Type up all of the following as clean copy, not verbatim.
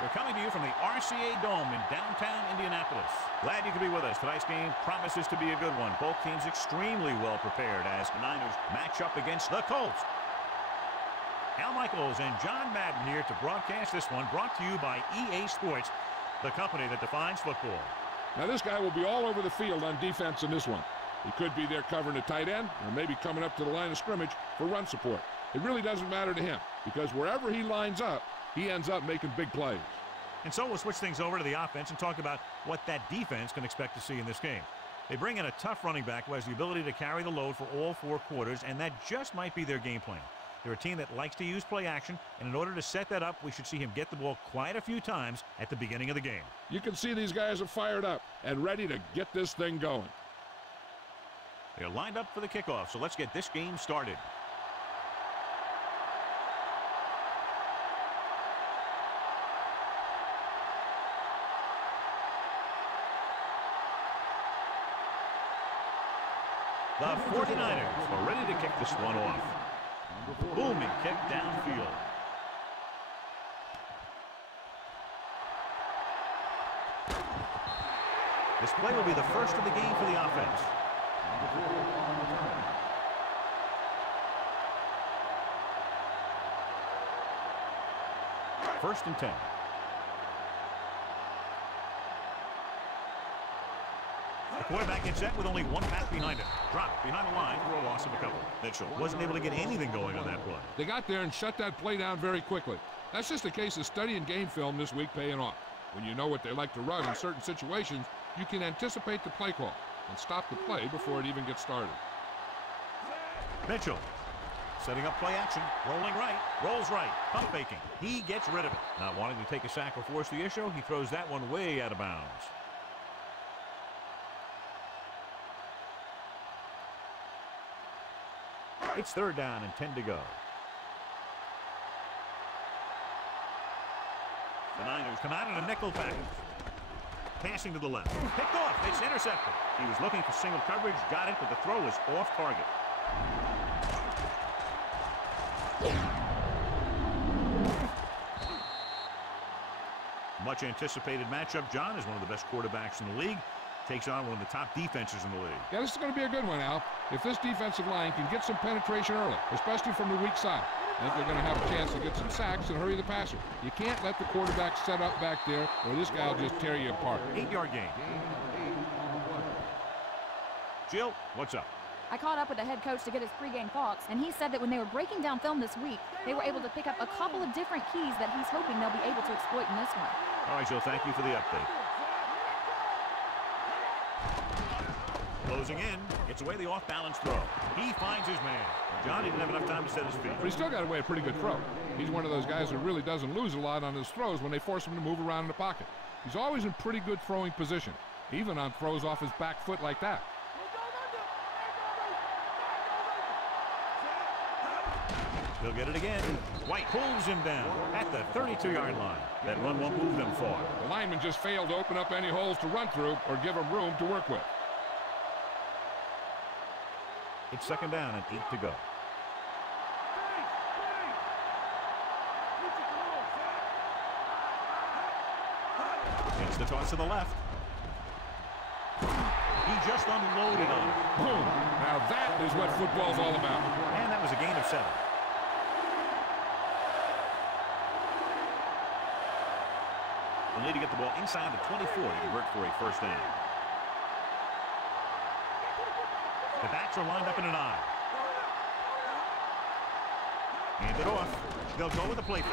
We're coming to you from the RCA Dome in downtown Indianapolis. Glad you could be with us. Tonight's game promises to be a good one. Both teams extremely well prepared as the Niners match up against the Colts. Al Michaels and John Madden here to broadcast this one, brought to you by EA Sports, the company that defines football. Now this guy will be all over the field on defense in this one. He could be there covering a tight end or maybe coming up to the line of scrimmage for run support. It really doesn't matter to him because wherever he lines up, he ends up making big plays. And so we'll switch things over to the offense and talk about what that defense can expect to see in this game. They bring in a tough running back who has the ability to carry the load for all 4 quarters, and that just might be their game plan. They're a team that likes to use play action, and in order to set that up, we should see him get the ball quite a few times at the beginning of the game. You can see these guys are fired up and ready to get this thing going. They're lined up for the kickoff, so let's get this game started. The 49ers are ready to kick this one off. Booming kick downfield. This play will be the first of the game for the offense. First and 10. The quarterback gets set with only one pass behind him. Dropped behind the line for a loss of a couple. Mitchell wasn't able to get anything going on that play. They got there and shut that play down very quickly. That's just a case of studying game film this week paying off. When you know what they like to run in certain situations, you can anticipate the play call and stop the play before it even gets started. Mitchell setting up play action, rolling right, rolls right, pump faking. He gets rid of it. Not wanting to take a sack or force the issue, he throws that one way out of bounds. It's 3rd down and 10 to go. The Niners come out in a nickel package. Passing to the left. Picked off. It's intercepted. He was looking for single coverage, got it, but the throw was off target. Much anticipated matchup. John is one of the best quarterbacks in the league. Takes on one of the top defenses in the league. Yeah, this is going to be a good one, Al. If this defensive line can get some penetration early, especially from the weak side, I think they're going to have a chance to get some sacks and hurry the passer. You can't let the quarterback set up back there or this guy will just tear you apart. 8-yard gain. Jill, what's up? I caught up with the head coach to get his pregame thoughts, and he said that when they were breaking down film this week, they were able to pick up a couple of different keys that he's hoping they'll be able to exploit in this one. All right, Jill, thank you for the update. Closing in, gets away the off-balance throw. He finds his man. John didn't have enough time to set his feet. But he still got away a pretty good throw. He's one of those guys who really doesn't lose a lot on his throws when they force him to move around in the pocket. He's always in pretty good throwing position, even on throws off his back foot like that. He'll get it again. White pulls him down at the 32-yard line. That run won't move them far. The lineman just failed to open up any holes to run through or give him room to work with. It's 2nd down and 8 to go. It's the toss to the left. He just unloaded on it. Boom. Now that is what football's all about. And that was a gain of 7. They'll need to get the ball inside the 24 to convert for a first down. The backs are lined up in an I. Hand it off. They'll go with a play fake.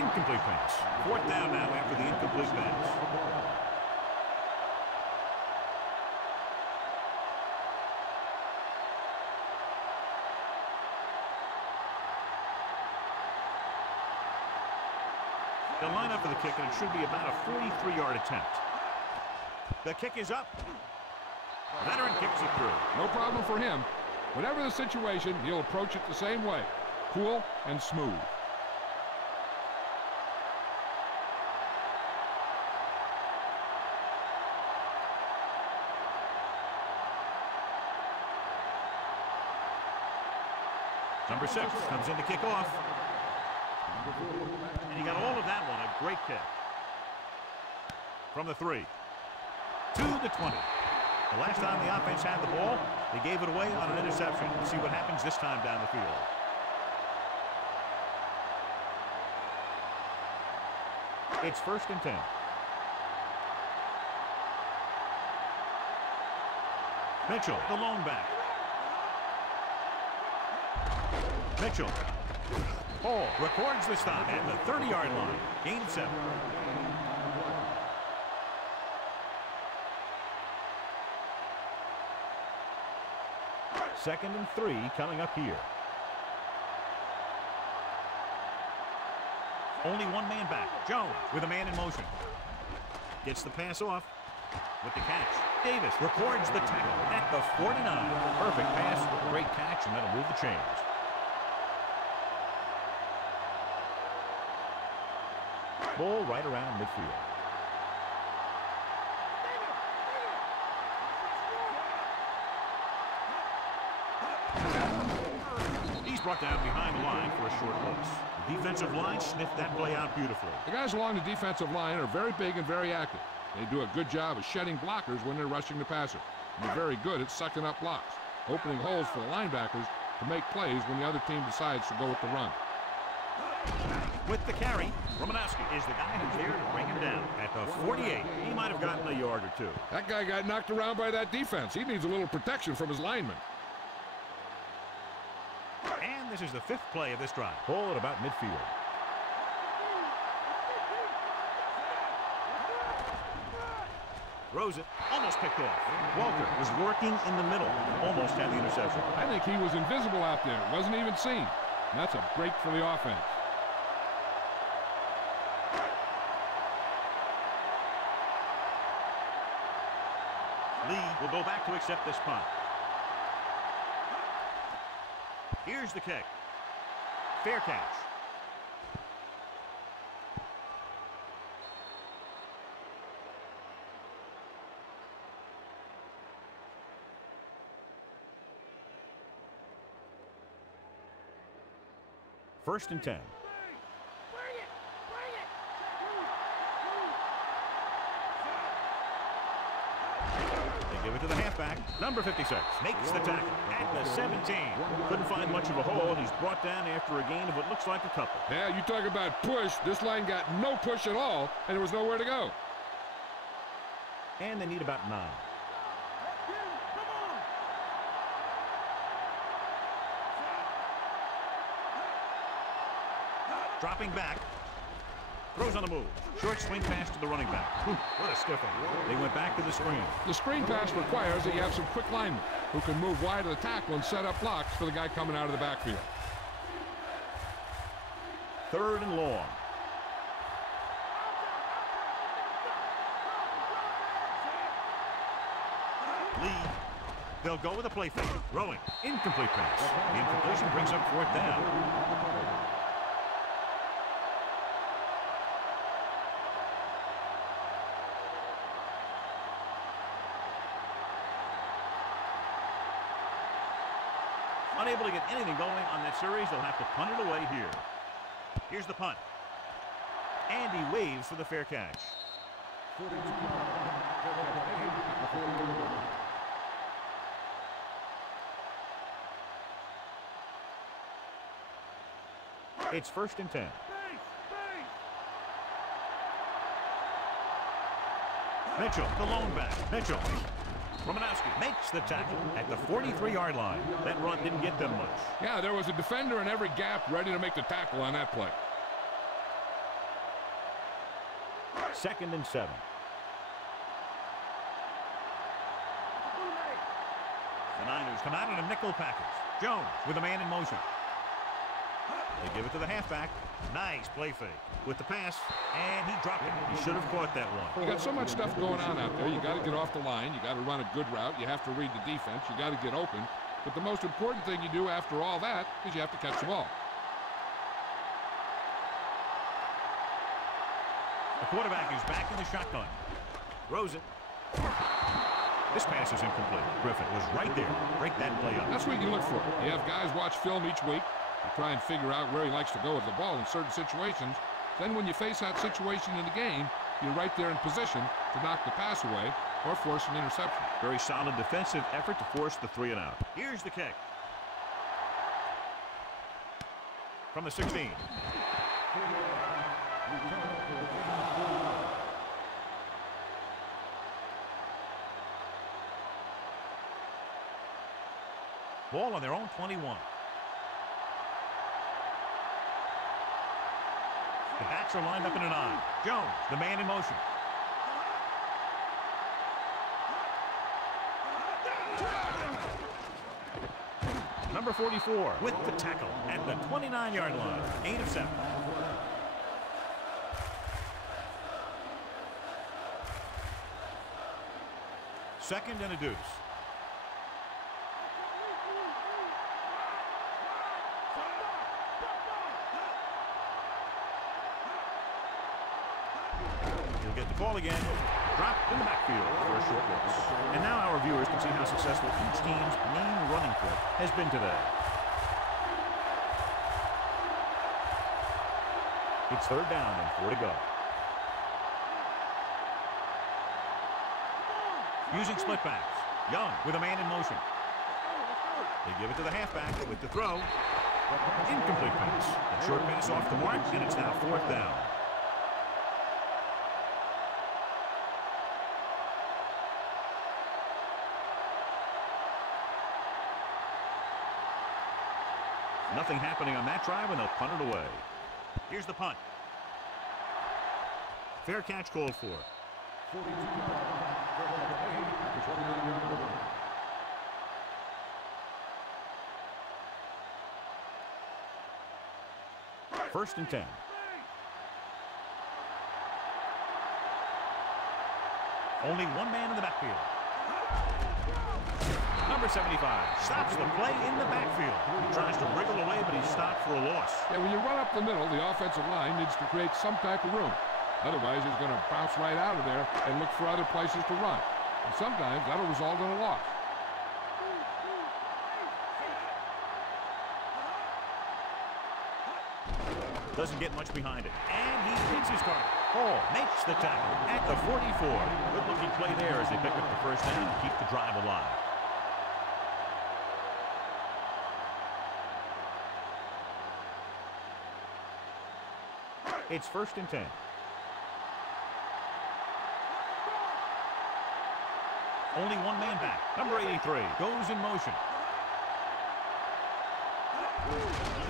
Incomplete pass. 4th down now after the incomplete pass. They'll line up for the kick, and it should be about a 43-yard attempt. The kick is up. Veteran kicks it through. No problem for him. Whatever the situation, he'll approach it the same way. Cool and smooth. Number 6 comes in to kick off. And he got all of that one. A great kick. From the 3. To the 20. The last time the offense had the ball, they gave it away on an interception. Let's see what happens this time down the field. It's 1st and 10. Mitchell, the lone back. Mitchell. Hall records the stop at the 30-yard line. Gain of 7. Second and 3 coming up here. Only one man back. Jones with a man in motion. Gets the pass off with the catch. Davis records the tackle at the 49. Perfect pass, great catch, and that'll move the chains. Ball right around midfield. He's brought down behind the line for a short loss. The defensive line sniffed that play out beautifully. The guys along the defensive line are very big and very active. They do a good job of shedding blockers when they're rushing the passer. And they're very good at sucking up blocks, opening holes for the linebackers to make plays when the other team decides to go with the run. With the carry, Romanowski is the guy who's there to bring him down at the 48. He might have gotten a yard or two. That guy got knocked around by that defense. He needs a little protection from his linemen. And this is the 5th play of this drive. Ball at about midfield. Throws it, almost picked off. Walker was working in the middle, almost had the interception. I think he was invisible out there, wasn't even seen. And that's a break for the offense. Lee will go back to accept this punt. Here's the kick. Fair catch. First and 10. They give it to the halfback. Number 56 makes the tackle at the 17. Couldn't find much of a hole, and he's brought down after a gain of what looks like a couple. Yeah, you talk about push. This line got no push at all, and there was nowhere to go. And they need about 9. Dropping back. Throws on the move. Short swing pass to the running back. What a stiff one. They went back to the screen. The screen pass requires that you have some quick linemen who can move wide of the tackle and set up blocks for the guy coming out of the backfield. 3rd and long. Lee. They'll go with a play fake. Throwing. Incomplete pass. The incompletion brings up 4th down. Unable to get anything going on that series, they'll have to punt it away here. Here's the punt. And he waves for the fair catch. It's 1st and 10. Mitchell, the lone back. Mitchell. Romanowski makes the tackle at the 43-yard line. That run didn't get them much. Yeah, there was a defender in every gap ready to make the tackle on that play. 2nd and 7. The Niners come out in a nickel package. Jones with a man in motion. They give it to the halfback. Nice play fake with the pass, and he dropped it. He should have caught that one. You got so much stuff going on out there. You got to get off the line. You got to run a good route. You have to read the defense. You got to get open. But the most important thing you do after all that is you have to catch the ball. The quarterback is back in the shotgun. Throws it. This pass is incomplete. Griffin was right there. Break that play up. That's what you look for. You have guys watch film each week. You try and figure out where he likes to go with the ball in certain situations. Then when you face that situation in the game, you're right there in position to knock the pass away or force an interception. Very solid defensive effort to force the 3-and-out. Here's the kick. From the 16. Ball on their own 21. The backs are lined up in an eye. Jones, the man in motion. Number 44 with the tackle at the 29-yard line. 8 of 7. Second and a deuce. He'll get the ball again. Dropped in the backfield for a short loss. And now our viewers can see how successful each team's main running play has been today. It's third down and 4 to go. Using split backs. Young with a man in motion. They give it to the halfback with the throw. Incomplete pass. A short pass off the mark, and it's now 4th down. Nothing happening on that drive, and they'll punt it away. Here's the punt. Fair catch called for. First and 10. Only one man in the backfield. Number 75 stops the play in the backfield. He tries to wriggle away, but he's stopped for a loss. Yeah, when you run up the middle, the offensive line needs to create some type of room. Otherwise, he's going to bounce right out of there and look for other places to run. And sometimes that'll result in a loss. Doesn't get much behind it. And he hits his target. Hall makes the tackle at the 44. Good-looking play there as they pick up the first down and keep the drive alive. It's first and 10. Only one man back. Number 83 goes in motion.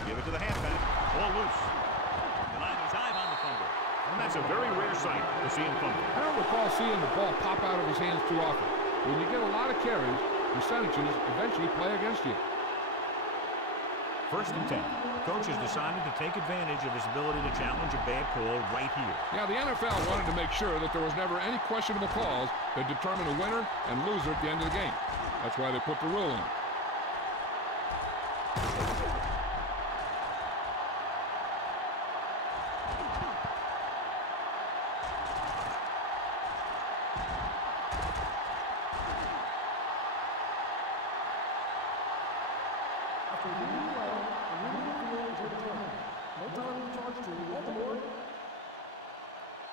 Give it to the halfback. Ball loose. The Niners dive on the fumble. And that's a very rare sight to see him fumble. I don't recall seeing the ball pop out of his hands too often. When you get a lot of carries, percentages eventually play against you. First and 10. The coach has decided to take advantage of his ability to challenge a bad call right here. Yeah, the NFL wanted to make sure that there was never any questionable calls that determine a winner and loser at the end of the game. That's why they put the rule in.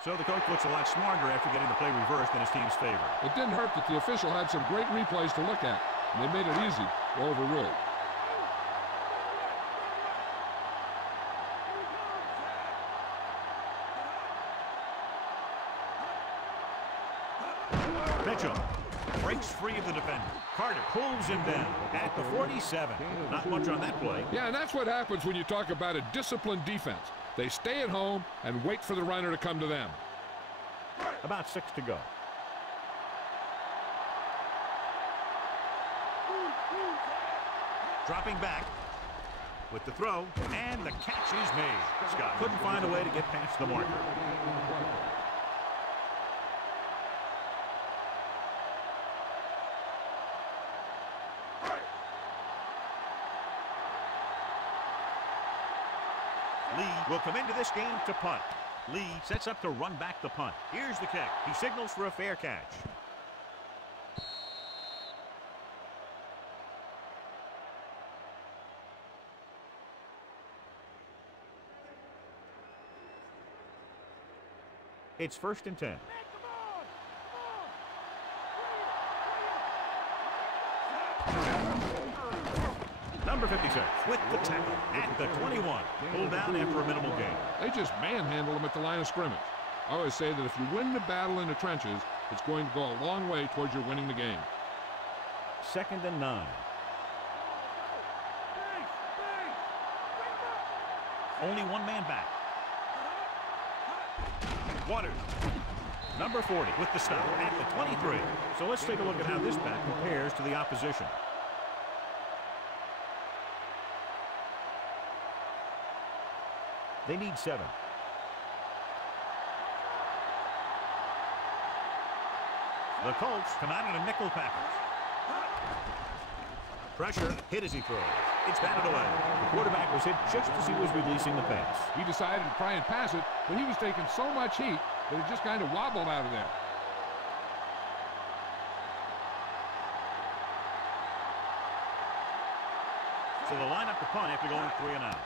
So the coach looks a lot smarter after getting the play reversed in his team's favor. It didn't hurt that the official had some great replays to look at, and they made it easy to overrule. Mitchell breaks free of the defender. Carter pulls him down at the 47. Not much on that play. Yeah, and that's what happens when you talk about a disciplined defense. They stay at home and wait for the runner to come to them. About 6 to go. Dropping back with the throw, and the catch is made. Scott couldn't find a way to get past the marker. Lee will come into this game to punt. Lee sets up to run back the punt. Here's the kick. He signals for a fair catch. It's 1st and 10. Number 56 with the tackle at the 21. Pulled down after a minimal gain. They just manhandled him at the line of scrimmage. I always say that if you win the battle in the trenches, it's going to go a long way towards your winning the game. 2nd and 9. Only one man back. Waters. Number 40 with the stop at the 23. So let's take a look at how this back compares to the opposition. They need 7. The Colts come out in a nickel package. Pressure, hit as he throws. It's batted away. The quarterback was hit just as he was releasing the pass. He decided to try and pass it, but he was taking so much heat that it just kind of wobbled out of there. So they'll line up the punt after going 3 and out.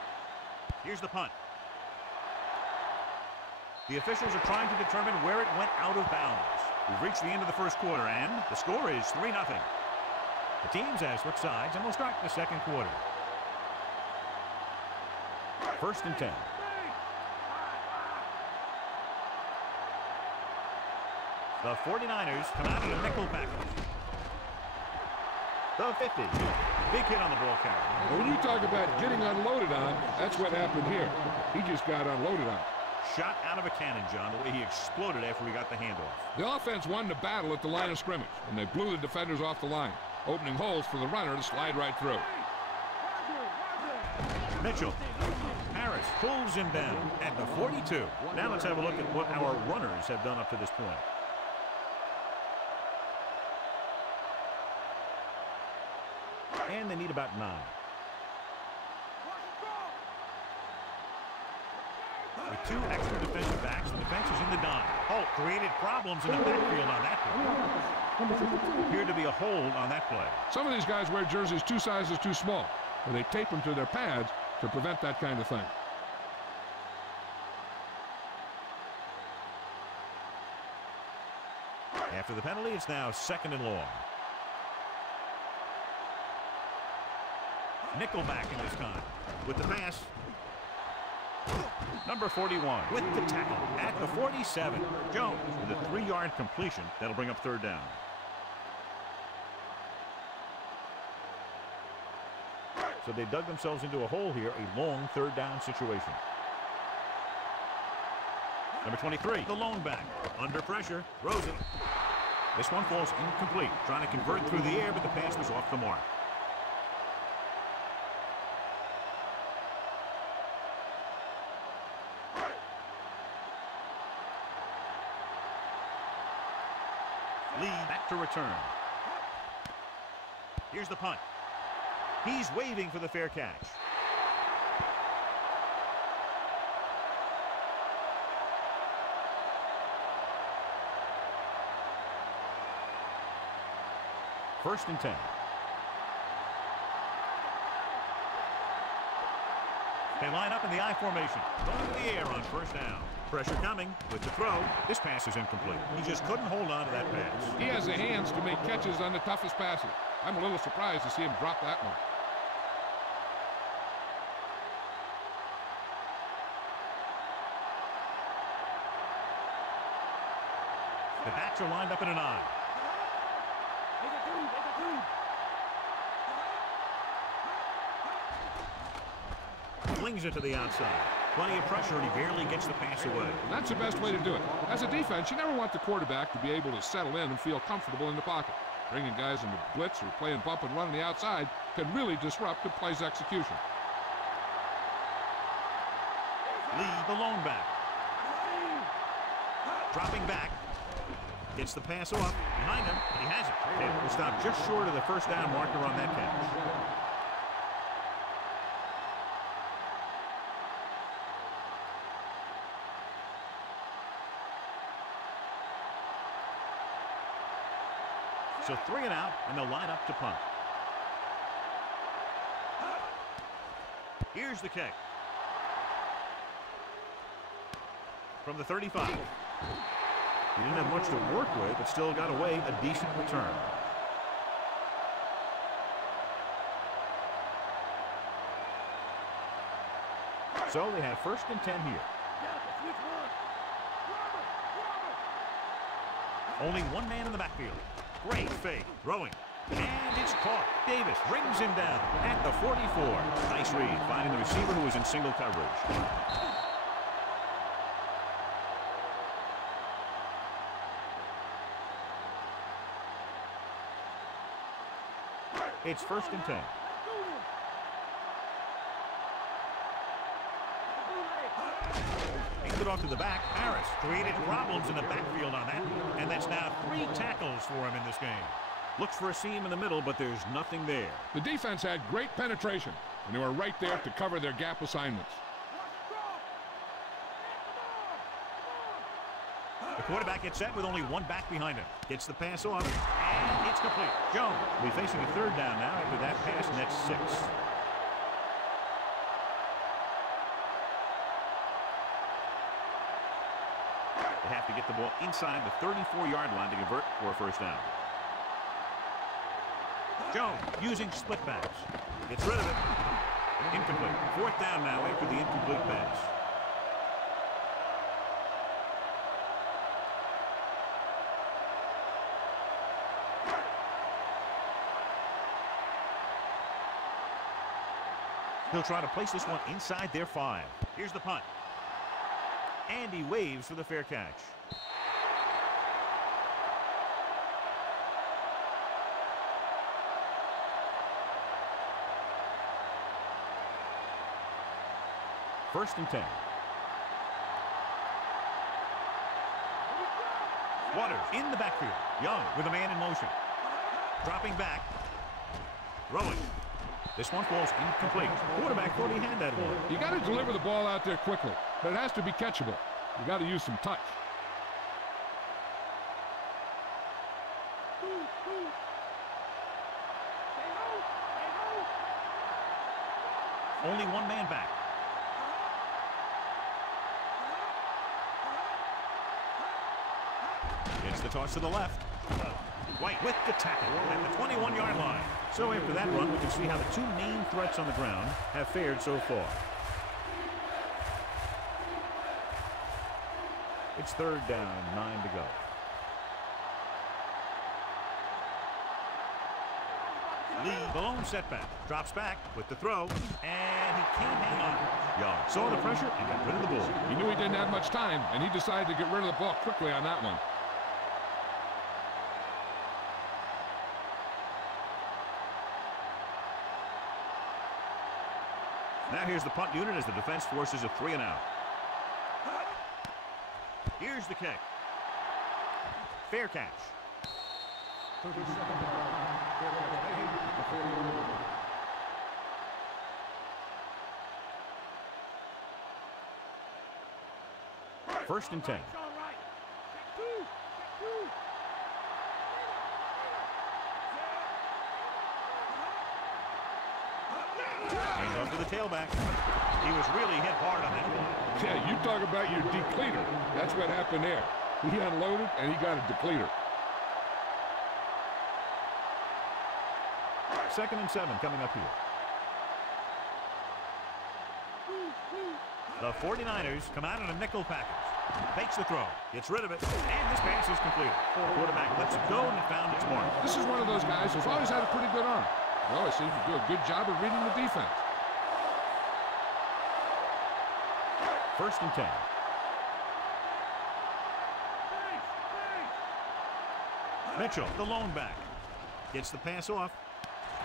Here's the punt. The officials are trying to determine where it went out of bounds. We've reached the end of the first quarter, and the score is 3-0. The teams have switched sides, and we'll start the second quarter. 1st and 10. The 49ers come out in a nickel package. The 50. Big hit on the ball carrier. When you talk about getting unloaded on, that's what happened here. He just got unloaded on. Shot out of a cannon, John, the way he exploded after he got the handoff. The offense won the battle at the line of scrimmage, and they blew the defenders off the line, opening holes for the runner to slide right through. Mitchell. Harris pulls him down at the 42. Now let's have a look at what our runners have done up to this point. And they need about 9. With 2 extra defensive backs, the defense is in the dime. Holt created problems in the backfield on that play. Appeared to be a hold on that play. Some of these guys wear jerseys 2 sizes too small, and they tape them to their pads to prevent that kind of thing. After the penalty, it's now 2nd and long. Nickelback in this time with the pass. Number 41 with the tackle at the 47. Jones with a 3-yard completion. That'll bring up 3rd down. So they dug themselves into a hole here, a long 3rd down situation. Number 23, the lone back. Under pressure, throws it. This one falls incomplete. Trying to convert through the air, but the pass was off the mark. Lee back to return. Here's the punt. He's waving for the fair catch. First and 10. They line up in the I formation. Going to the air on 1st down. Pressure coming with the throw. This pass is incomplete. He just couldn't hold on to that pass. He has the hands to make catches on the toughest passes. I'm a little surprised to see him drop that one. The backs are lined up in an I. Flings it to the outside. Plenty of pressure, and he barely gets the pass away. That's the best way to do it. As a defense, you never want the quarterback to be able to settle in and feel comfortable in the pocket. Bringing guys into blitz or playing bump and run on the outside can really disrupt the play's execution. Lee, the lone back. Dropping back. Gets the pass off. Behind him, and he has it. And will stop just short of the 1st down marker on that catch. So 3 and out, and they'll line up to punt. Here's the kick. From the 35. He didn't have much to work with, but still got away a decent return. So they have 1st and 10 here. Only one man in the backfield. Great fake. Throwing. And it's caught. Davis brings him down at the 44. Nice read, finding the receiver who was in single coverage. It's 1st and 10. Handed off to the back. Harris created problems in the backfield on that. And that's now 3 tackles for him in this game. Looks for a seam in the middle, but there's nothing there. The defense had great penetration, and they were right there to cover their gap assignments. The quarterback gets set with only one back behind him. Gets the pass off, and it's complete. Jones will be facing a 3rd down now after that pass, and that's 6. They have to get the ball inside the 34-yard line to convert for a 1st down. Jones using split backs. Gets rid of it. Incomplete. 4th down now after the incomplete pass. He'll try to place this one inside their 5. Here's the punt. And he waves for the fair catch. First and 10. Waters in the backfield. Young with a man in motion. Dropping back. Throwing. This one falls incomplete. Quarterback thought he had that one. You got to deliver the ball out there quickly, but it has to be catchable. You got to use some touch. Only one man back. It's the toss to the left. White with the tackle at the 21-yard line. So after that run, we can see how the 2 main threats on the ground have fared so far. It's 3rd down, 9 to go. Lee, the lone setback, drops back with the throw, and he can't hang on. Young saw the pressure and got rid of the ball. He knew he didn't have much time, and he decided to get rid of the ball quickly on that one. Now here's the punt unit as the defense forces a 3 and out. Here's the kick. Fair catch. First and 10. Hands off to the tailback. He was really hit hard on that one. Yeah, you talk about your depleter. That's what happened there. He unloaded, and he got a depleter. 2nd and 7 coming up here. The 49ers come out in a nickel package. Fakes the throw. Gets rid of it. And this pass is completed. The quarterback lets it go, and it found its mark. This is one of those guys who's always had a pretty good arm. Well, he seems to do a good job of reading the defense. 1st and 10. Mitchell, the lone back. Gets the pass off.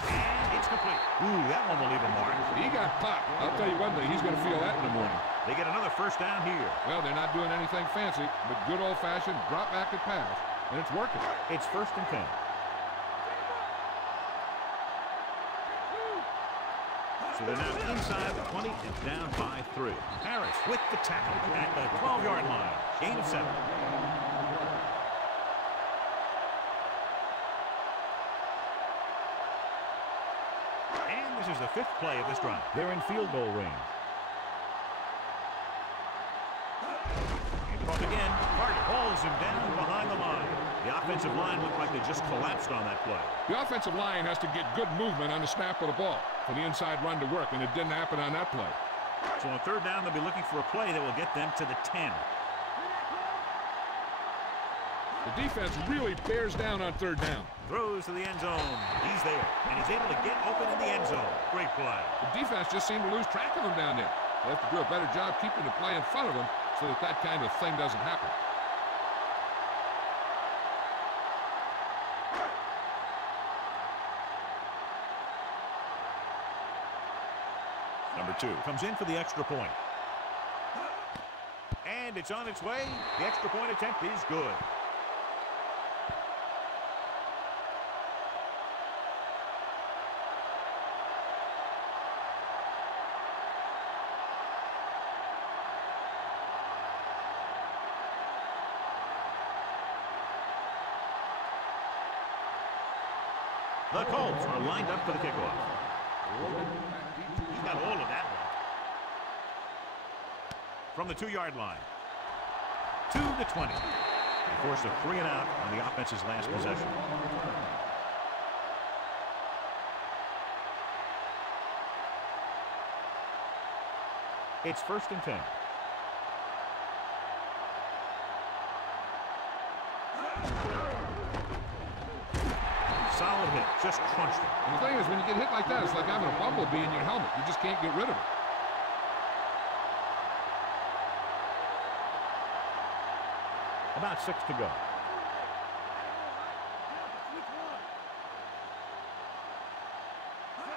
And it's complete. Ooh, that one will leave a mark. He got popped. I'll tell you one thing, he's going to feel that in the morning. They get another 1st down here. Well, they're not doing anything fancy, but good old-fashioned drop back and pass, and it's working. It's 1st and 10. So they're now inside the 20 and down by 3. Harris with the tackle at the 12-yard line. Gain of 7. And this is the 5th play of this drive. They're in field goal range. off again. Carter hauls him down behind the line. The offensive line looked like they just collapsed on that play. The offensive line has to get good movement on the snap of the ball for the inside run to work, and it didn't happen on that play. So on third down, they'll be looking for a play that will get them to the 10. The defense really bears down on third down. Throws to the end zone. He's there, and he's able to get open in the end zone. Great play. The defense just seemed to lose track of him down there. They have to do a better job keeping the play in front of them so that that kind of thing doesn't happen. Number 2 comes in for the extra point. And it's on its way. The extra point attempt is good. The Colts are lined up for the kickoff. He got all of that one. From the 2-yard line. To the 20. They forced a 3 and out on the offense's last possession. It's 1st and 10. Solid hit, just crunched it. And the thing is, when you get hit like that, it's like having a bumblebee in your helmet. You just can't get rid of it. About 6 to go.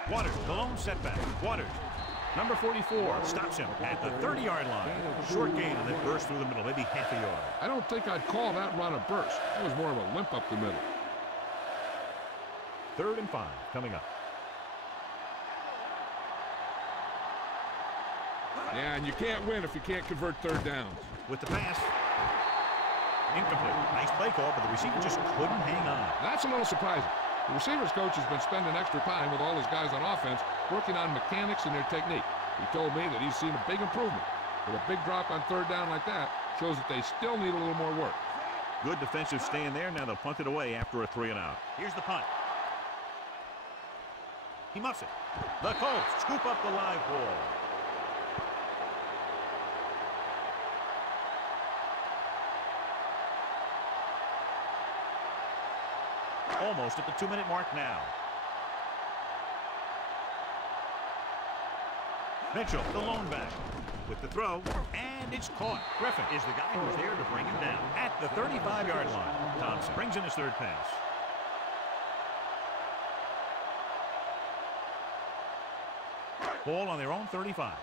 Waters, the lone setback. Waters, number 44, stops him at the 30-yard line. Short gain and then burst through the middle, maybe half a yard. I don't think I'd call that run a burst. That was more of a limp up the middle. 3rd and 5 coming up. Yeah, and you can't win if you can't convert third downs. With the pass. Incomplete. Nice play call, but the receiver just couldn't hang on. That's a little surprising. The receivers coach has been spending extra time with all his guys on offense working on mechanics and their technique. He told me that he's seen a big improvement. But a big drop on third down like that shows that they still need a little more work. Good defensive stand there. Now they'll punt it away after a 3 and out. Here's the punt. He muffs it. The Colts scoop up the live ball. Almost at the 2-minute mark now. Mitchell, the lone back, with the throw, and it's caught. Griffin is the guy who's there to bring him down at the 35-yard line. Thompson brings in his 3rd pass. Ball on their own 35.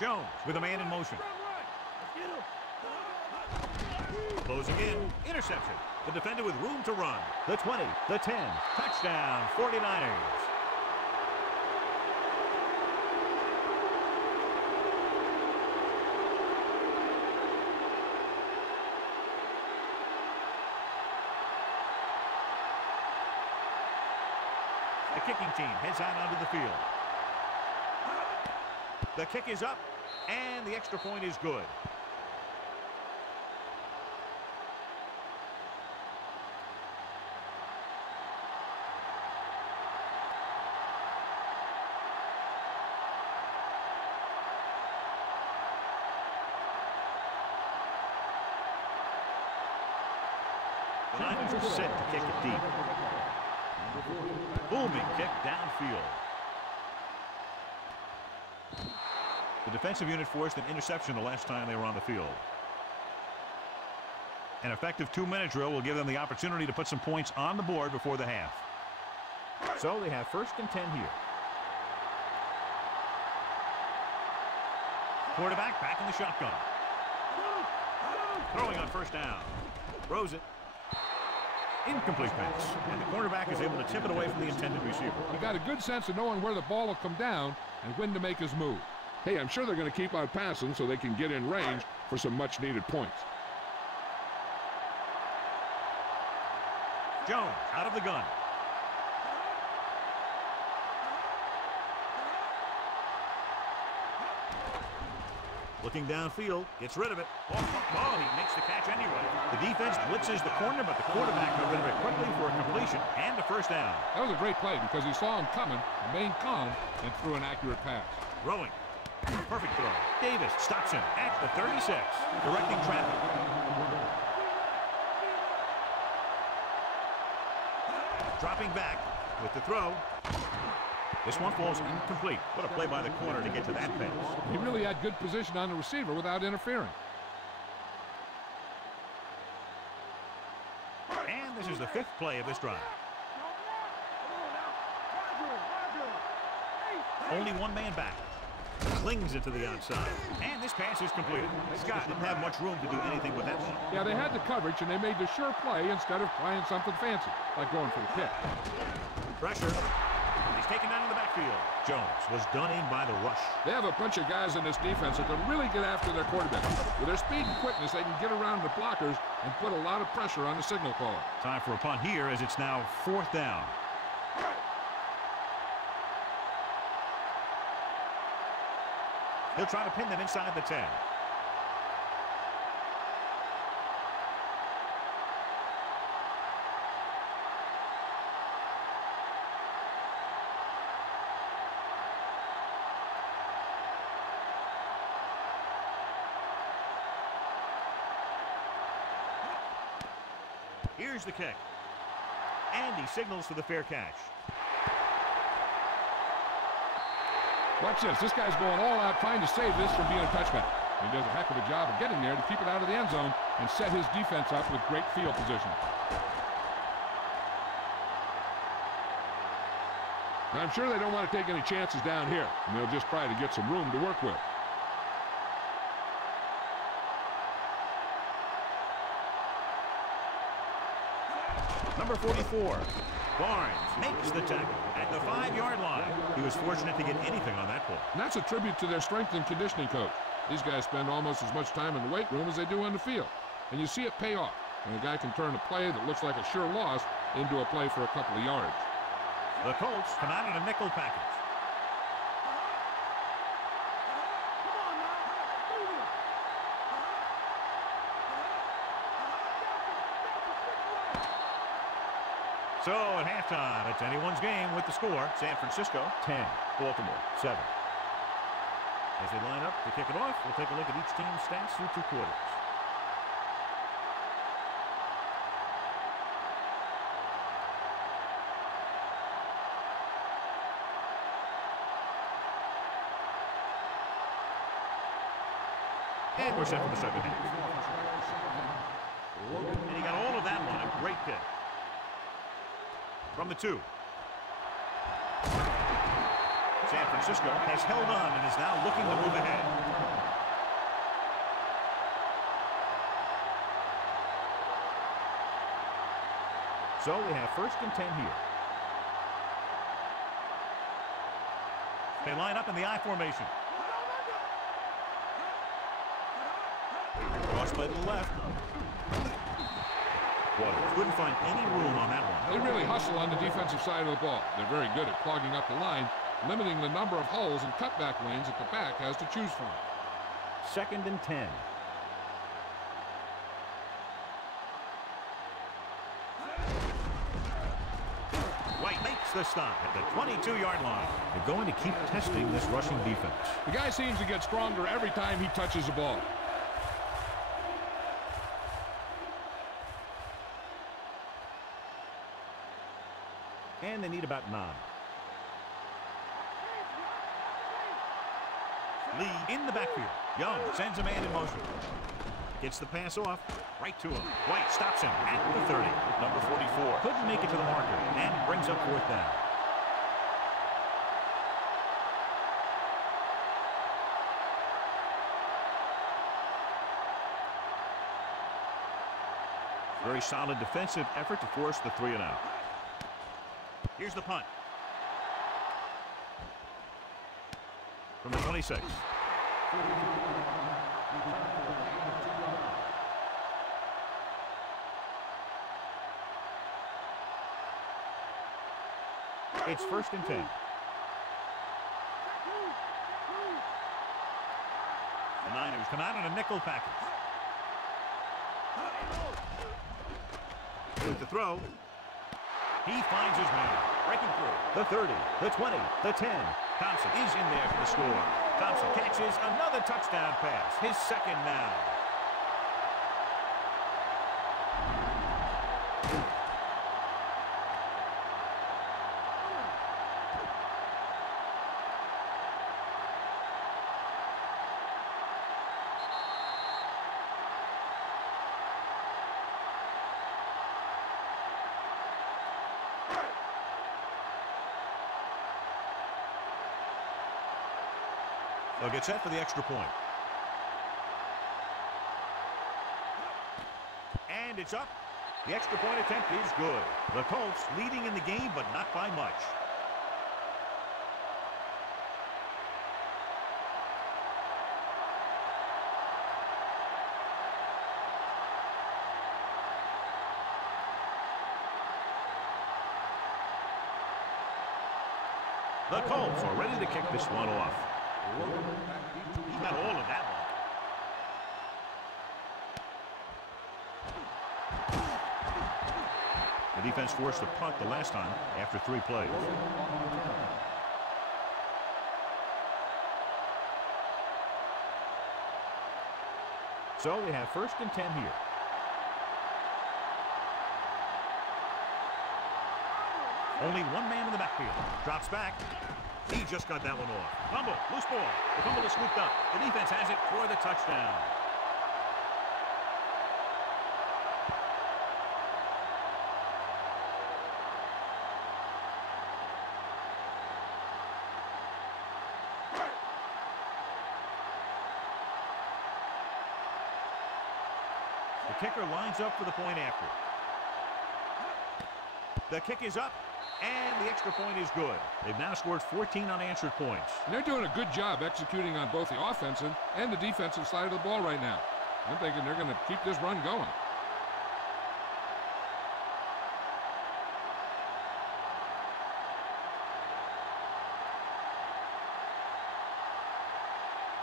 Jones with a man in motion. Closing in. Interception. The defender with room to run. The 20. The 10. Touchdown. 49ers. The kicking team heads out onto the field. The kick is up, and the extra point is good. The Niners are set to kick it deep. Booming kick downfield. The defensive unit forced an interception the last time they were on the field. An effective 2-minute drill will give them the opportunity to put some points on the board before the half. So they have 1st and 10 here. Quarterback back in the shotgun. Throwing on 1st down. Throws it. Incomplete pass. And the cornerback is able to tip it away from the intended receiver. He got a good sense of knowing where the ball will come down and when to make his move. Hey, I'm sure they're going to keep on passing so they can get in range for some much-needed points. Jones out of the gun. Looking downfield, gets rid of it. Oh, he makes the catch anyway. The defense blitzes the corner, but the quarterback got rid of it quickly for a completion and a first down. That was a great play because he saw him coming, remained calm, and threw an accurate pass. Throwing. Perfect throw. Davis stops him at the 36, directing traffic. Dropping back with the throw. This one falls incomplete. What a play by the corner to get to that pass. He really had good position on the receiver without interfering. And this is the 5th play of this drive. Only one man back. Clings it to the outside. And this pass is completed. Scott didn't have much room to do anything with that one. Yeah, they had the coverage, and they made the sure play instead of trying something fancy, like going for the pick. Pressure. He's taken down in the backfield. Jones was done in by the rush. They have a bunch of guys in this defense that can really get after their quarterback. With their speed and quickness, they can get around the blockers and put a lot of pressure on the signal caller. Time for a punt here as it's now 4th down. He'll try to pin them inside the 10. Here's the kick. And he signals for the fair catch. Watch this. This guy's going all out trying to save this from being a touchback. He does a heck of a job of getting there to keep it out of the end zone and set his defense up with great field position. Now, I'm sure they don't want to take any chances down here, and they'll just try to get some room to work with. Number 44, Barnes makes the tackle at the 5-yard line. He was fortunate to get anything on that play. And that's a tribute to their strength and conditioning coach. These guys spend almost as much time in the weight room as they do on the field. And you see it pay off when a guy can turn a play that looks like a sure loss into a play for a couple of yards. The Colts come out in a nickel package. So at halftime, it's anyone's game with the score. San Francisco 10, Baltimore 7. As they line up to kick it off, we'll take a look at each team's stats through 2 quarters. And we're set for the second half. And he got all of that one, a great kick. From the 2. San Francisco has held on and is now looking to move ahead. So we have 1st and 10 here. They line up in the I formation. Cross play to the left. Waters couldn't find any room on that one. They really hustle on the defensive side of the ball. They're very good at clogging up the line, limiting the number of holes and cutback lanes that the back has to choose from. 2nd and 10. White makes the stop at the 22-yard line. They're going to keep testing this rushing defense. The guy seems to get stronger every time he touches the ball. And they need about 9. Lee in the backfield. Young sends a man in motion. Gets the pass off. Right to him. White stops him at the 30. Number 44 couldn't make it to the marker and brings up 4th down. Very solid defensive effort to force the 3 and out. Here's the punt. From the 26. It's 1st and 10. Niners come out in a nickel package. With the throw. He finds his man. Breaking through. The 30, the 20, the 10. Thompson is in there for the score. Thompson catches another touchdown pass. His second now. They'll get set for the extra point. And it's up. The extra point attempt is good. The Colts leading in the game, but not by much. The Colts are ready to kick this one off. He got all of that one. The defense forced a punt the last time after 3 plays. So we have 1st and 10 here. Only one man in the backfield. Drops back. He just got that one off. Fumble, loose ball. The fumble is scooped up. The defense has it for the touchdown. The kicker lines up for the point after. The kick is up. And the extra point is good. They've now scored 14 unanswered points. And they're doing a good job executing on both the offensive and the defensive side of the ball right now. I'm thinking they're going to keep this run going.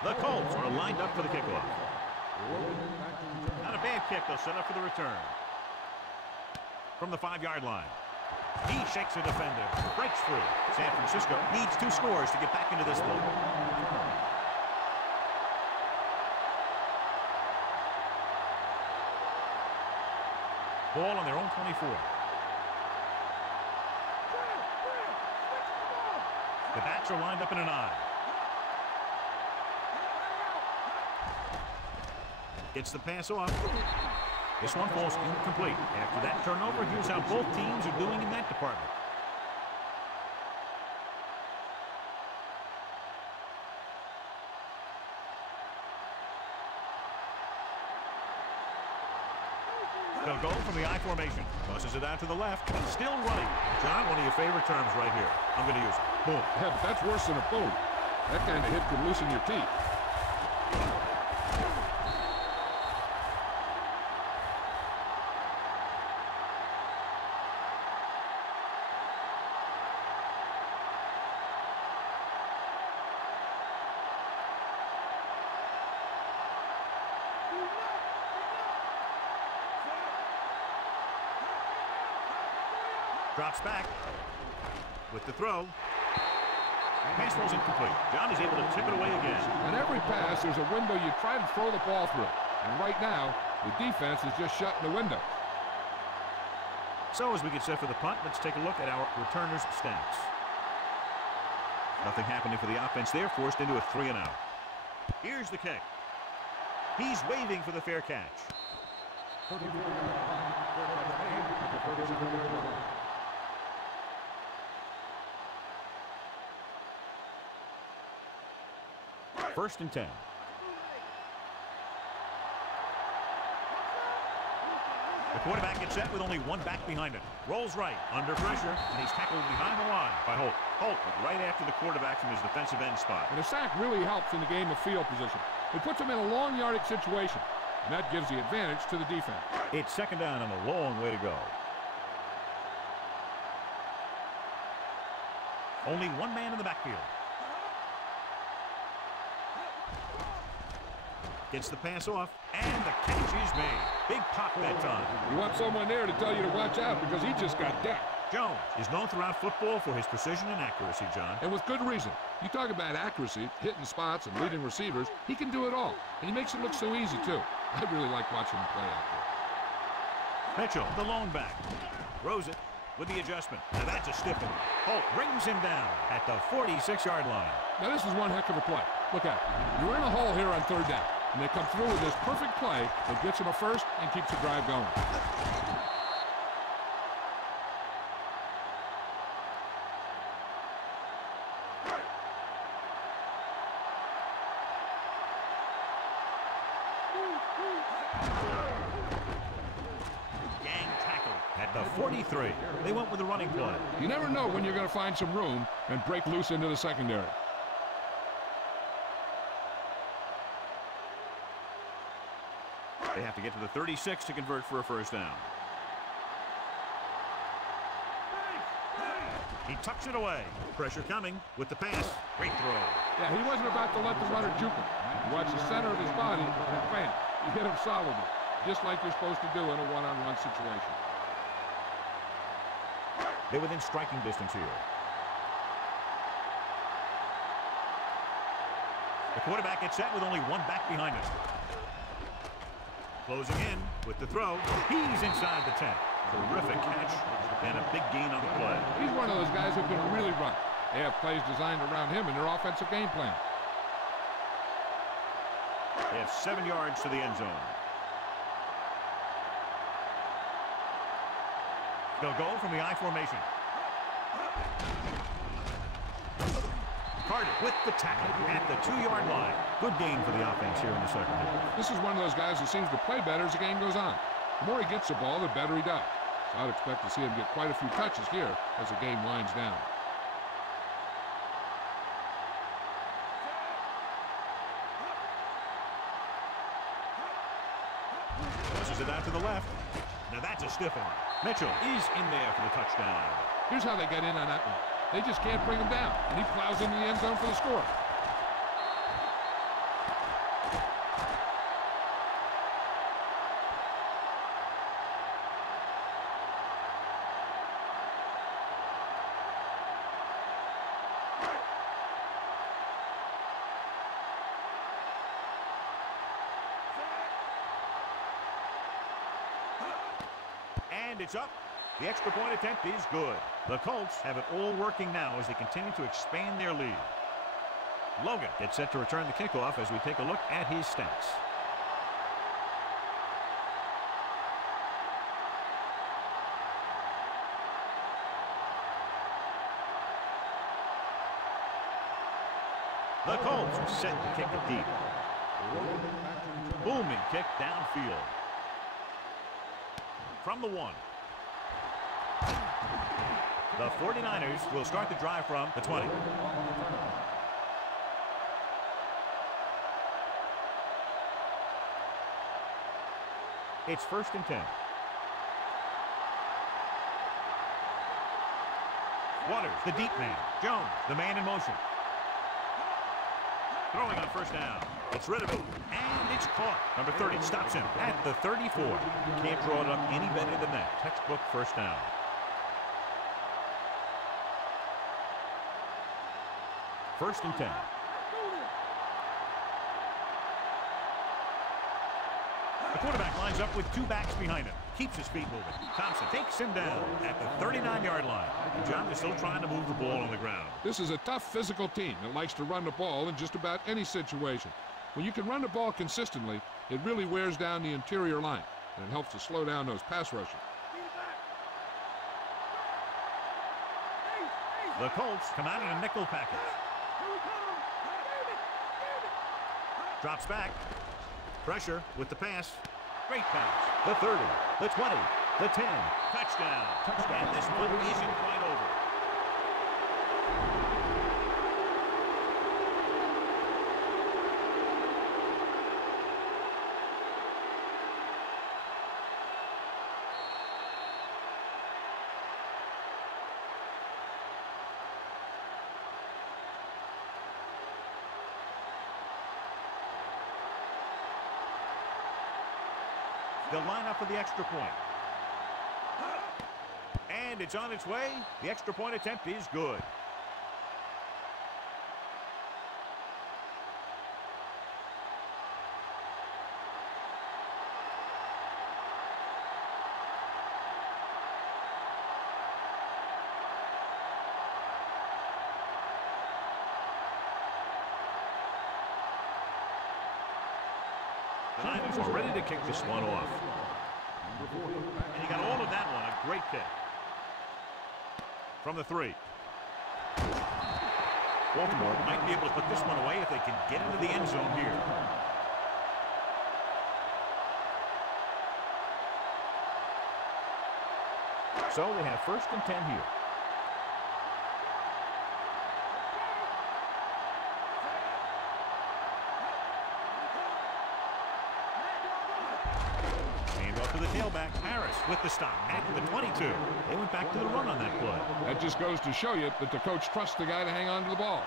The Colts are lined up for the kickoff. Not a bad kick. They'll set up for the return. From the 5-yard line. He shakes a defender, breaks free. San Francisco needs 2 scores to get back into this one. Ball on their own 24. The backs are lined up in an I. Gets the pass off. This one falls incomplete. After that turnover, here's how both teams are doing in that department. They'll go from the I formation. Tosses it out to the left. Still running. John, one of your favorite terms right here. I'm going to use it. Boom. Yeah, but that's worse than a boom. That kind of hit could loosen your teeth. Drops back with the throw. Pass throws incomplete. John is able to tip it away again. On every pass, there's a window you try to throw the ball through. And right now, the defense is just shutting the window. So as we get set for the punt, let's take a look at our returners' stats. Nothing happening for the offense there, forced into a 3-and-out. Here's the kick. He's waving for the fair catch. First and 10. The quarterback gets set with only one back behind him. Rolls right, under pressure, and he's tackled behind the line by Holt. Holt right after the quarterback from his defensive end spot. And a sack really helps in the game of field position. It puts him in a long yardage situation, and that gives the advantage to the defense. It's second down and a long way to go. Only one man in the backfield. Gets the pass off, and the catch is made. Big pop that time. You want someone there to tell you to watch out because he just got decked. Jones is known throughout football for his precision and accuracy, John. And with good reason. You talk about accuracy, hitting spots, and leading receivers, he can do it all. And he makes it look so easy, too. I really like watching him play out there. Mitchell, the lone back. Throws it with the adjustment. Now that's a stiff one. Holt brings him down at the 46-yard line. Now this is one heck of a play. Look at it. You're in a hole here on third down. And they come through with this perfect play that gets him a first and keeps the drive going. At the 43. They went with the running play. You never know when you're going to find some room and break loose into the secondary. They have to get to the 36 to convert for a first down. He tucks it away. Pressure coming with the pass. Great throw. Yeah, he wasn't about to let the runner juke him. You watch the center of his body and bam, you hit him solidly, just like you're supposed to do in a one-on-one situation. They're within striking distance here. The quarterback gets set with only one back behind him. Closing in with the throw. He's inside the 10. Terrific catch and a big gain on the play. He's one of those guys who can really run. They have plays designed around him in their offensive game plan. They have 7 yards to the end zone. They'll go from the I formation. Carter with the tackle at the 2-yard line. Good gain for the offense here in the second half. This is one of those guys who seems to play better as the game goes on. The more he gets the ball, the better he does. So I'd expect to see him get quite a few touches here as the game winds down. Pushes it out to the left. Now that's a stiff one. Mitchell is in there for the touchdown. Here's how they get in on that one. They just can't bring him down, and he plows into the end zone for the score. And it's up. The extra point attempt is good. The Colts have it all working now as they continue to expand their lead. Logan gets set to return the kickoff as we take a look at his stats. The Colts are set to kick it deep. Booming kick downfield. From the 1. The 49ers will start the drive from the 20. It's 1st and 10. Waters, the deep man. Jones, the man in motion. Throwing on first down. It's rid of it. And it's caught. Number 30 stops him at the 34. You can't draw it up any better than that. Textbook first down. First and 10. The quarterback lines up with 2 backs behind him. Keeps his feet moving. Thompson takes him down at the 39-yard line. John is still trying to move the ball on the ground. This is a tough physical team that likes to run the ball in just about any situation. When you can run the ball consistently, it really wears down the interior line, and it helps to slow down those pass rushers. The Colts come out in a nickel package. Drops back. Pressure with the pass. Great pass. The 30, the 20, the 10. Touchdown. And this one isn't quite over. They'll line up for the extra point. And it's on its way. The extra point attempt is good. The Niners are ready to kick this one off. And he got all of that one. A great kick. From the 3. Baltimore might be able to put this one away if they can get into the end zone here. So they have 1st and 10 here. To the tailback, Harris with the stop at the 22. They went back to the run on that play. That just goes to show you that the coach trusts the guy to hang on to the ball.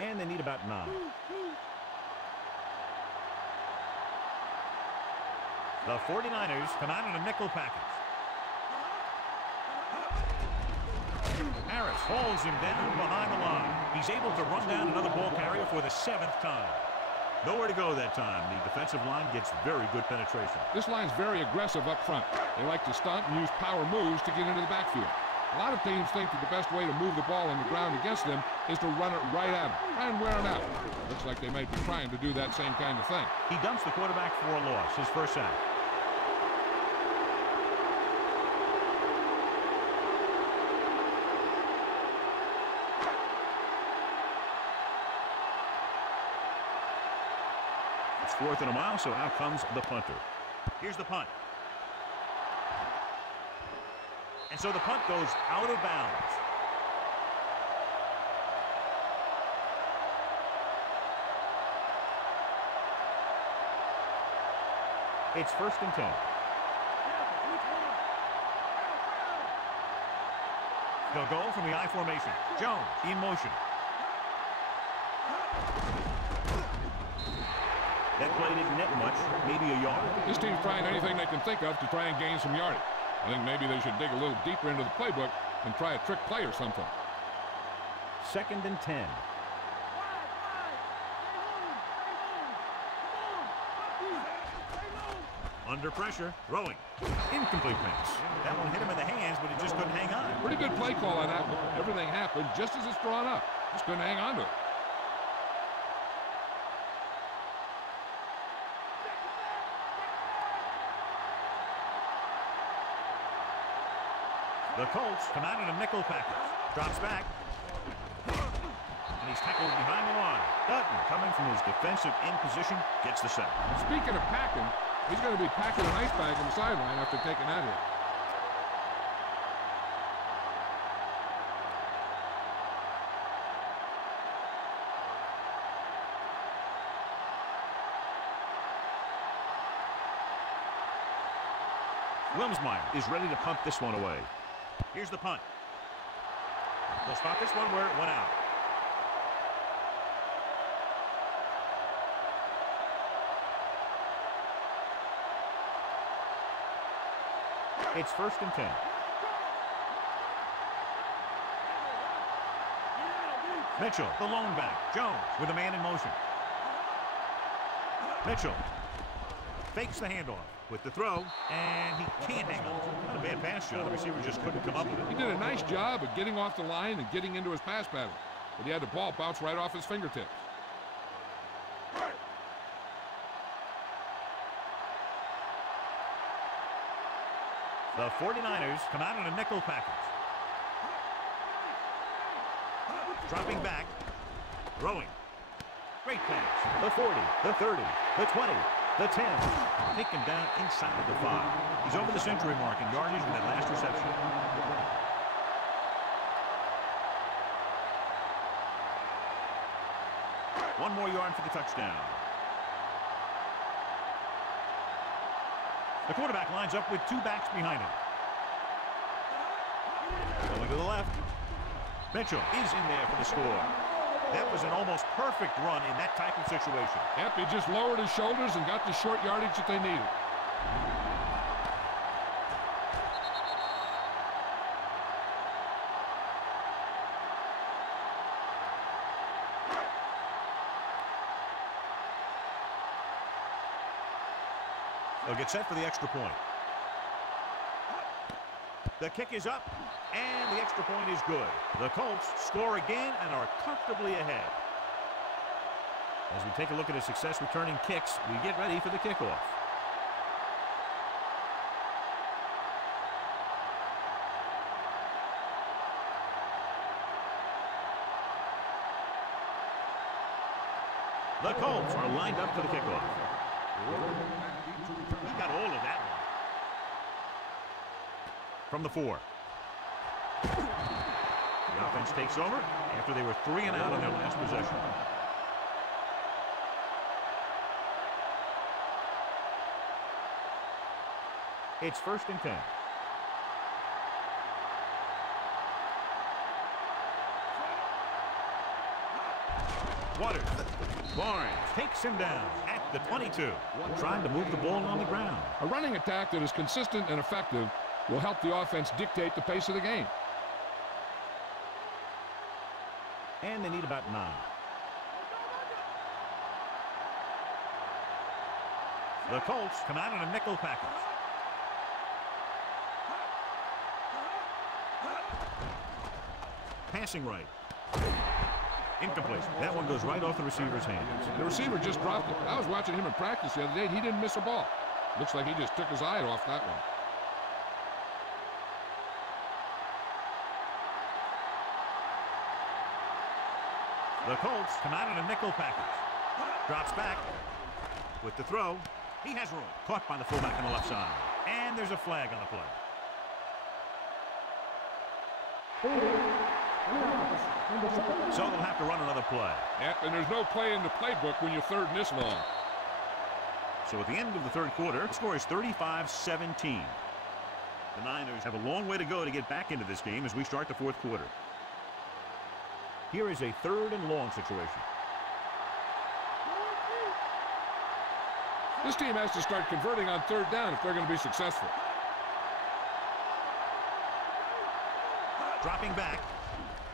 And they need about 9. The 49ers come out in a nickel package. Harris holds him down behind the line. He's able to run down another ball carrier for the 7th time. Nowhere to go that time. The defensive line gets very good penetration. This line's very aggressive up front. They like to stunt and use power moves to get into the backfield. A lot of teams think that the best way to move the ball on the ground against them is to run it right at them. Try and wear it out. Looks like they might be trying to do that same kind of thing. He dumps the quarterback for a loss, his 1st sack. It's 4th and a mile, so out comes the punter. Here's the punt. And so the punt goes out of bounds. It's 1st and 10. They'll go from the I formation. Jones in motion. That play didn't net much, maybe a yard. This team's trying anything they can think of to try and gain some yardage. I think maybe they should dig a little deeper into the playbook and try a trick play or something. 2nd and 10. Under pressure, throwing. Incomplete pass. That one hit him in the hands, but he just couldn't hang on. Pretty good play call on that one. Everything happened just as it's drawn up. Just couldn't hang on to it. The Colts come out in a nickel package. Drops back. And he's tackled behind the line. Dutton, coming from his defensive end position, gets the sack. Speaking of packing, he's going to be packing an ice bag on the sideline after taking that hit. Wilmsmeyer is ready to punt this one away. Here's the punt. They'll spot this one where it went out. It's 1st and 10. Mitchell, the lone back. Jones with a man in motion. Mitchell fakes the handoff with the throw, and he can't hang on. Not a bad pass, John. The receiver just couldn't come up with it. He did a nice job of getting off the line and getting into his pass pattern, but he had the ball bounce right off his fingertips. The 49ers come out in a nickel package. Dropping back, throwing. Great pass. The 40, the 30, the 20. The 10, taken down inside of the 5. He's over the century mark in yardage with that last reception. One more yard for the touchdown. The quarterback lines up with 2 backs behind him. Going to the left. Mitchell is in there for the score. That was an almost perfect run in that type of situation. Yep, he just lowered his shoulders and got the short yardage that they needed. They'll get set for the extra point. The kick is up, and the extra point is good. The Colts score again and are comfortably ahead. As we take a look at his success returning kicks, we get ready for the kickoff. The Colts are lined up for the kickoff. He got all of that one. From the 4. The offense takes over after they were 3 and out on their last possession. It's 1st and 10. Waters. Barnes takes him down at the 22. Trying to move the ball on the ground. A running attack that is consistent and effective will help the offense dictate the pace of the game. And they need about 9. The Colts come out in a nickel package. Passing right. Incomplete. That one goes right off the receiver's hands. The receiver just dropped it. I was watching him in practice the other day, and he didn't miss a ball. Looks like he just took his eye off that one. The Colts come out in a nickel package. Drops back with the throw. He has room. Caught by the fullback on the left side. And there's a flag on the play. So they'll have to run another play. Yep, and there's no play in the playbook when you're third and this long. So at the end of the third quarter, the score is 35-17. The Niners have a long way to go to get back into this game as we start the fourth quarter. Here is a 3rd and long situation. This team has to start converting on 3rd down if they're going to be successful. Dropping back.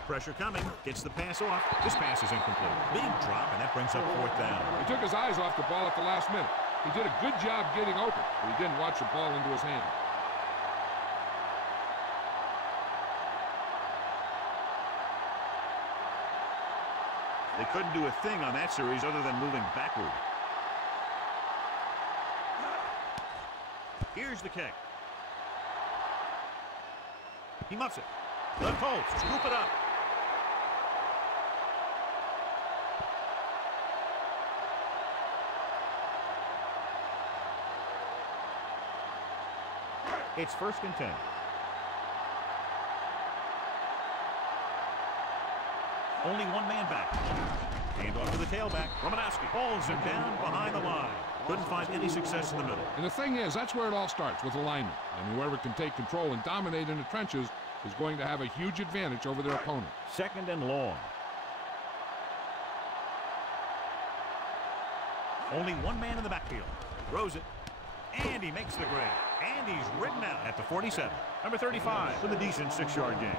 Pressure coming. Gets the pass off. This pass is incomplete. Big drop, and that brings up 4th down. He took his eyes off the ball at the last minute. He did a good job getting open, but he didn't watch the ball into his hand. They couldn't do a thing on that series other than moving backward. Here's the kick. He muffs it. The Colts scoop it up. It's 1st and 10. Only one man back. Hand off to the tailback. Romanowski holds him down behind the line. Couldn't find any success in the middle. And the thing is, that's where it all starts, with alignment. And whoever can take control and dominate in the trenches is going to have a huge advantage over their opponent. 2nd and long. Only one man in the backfield. Throws it. And he makes the grab. And he's ridden out at the 47. Number 35 with a decent 6-yard gain.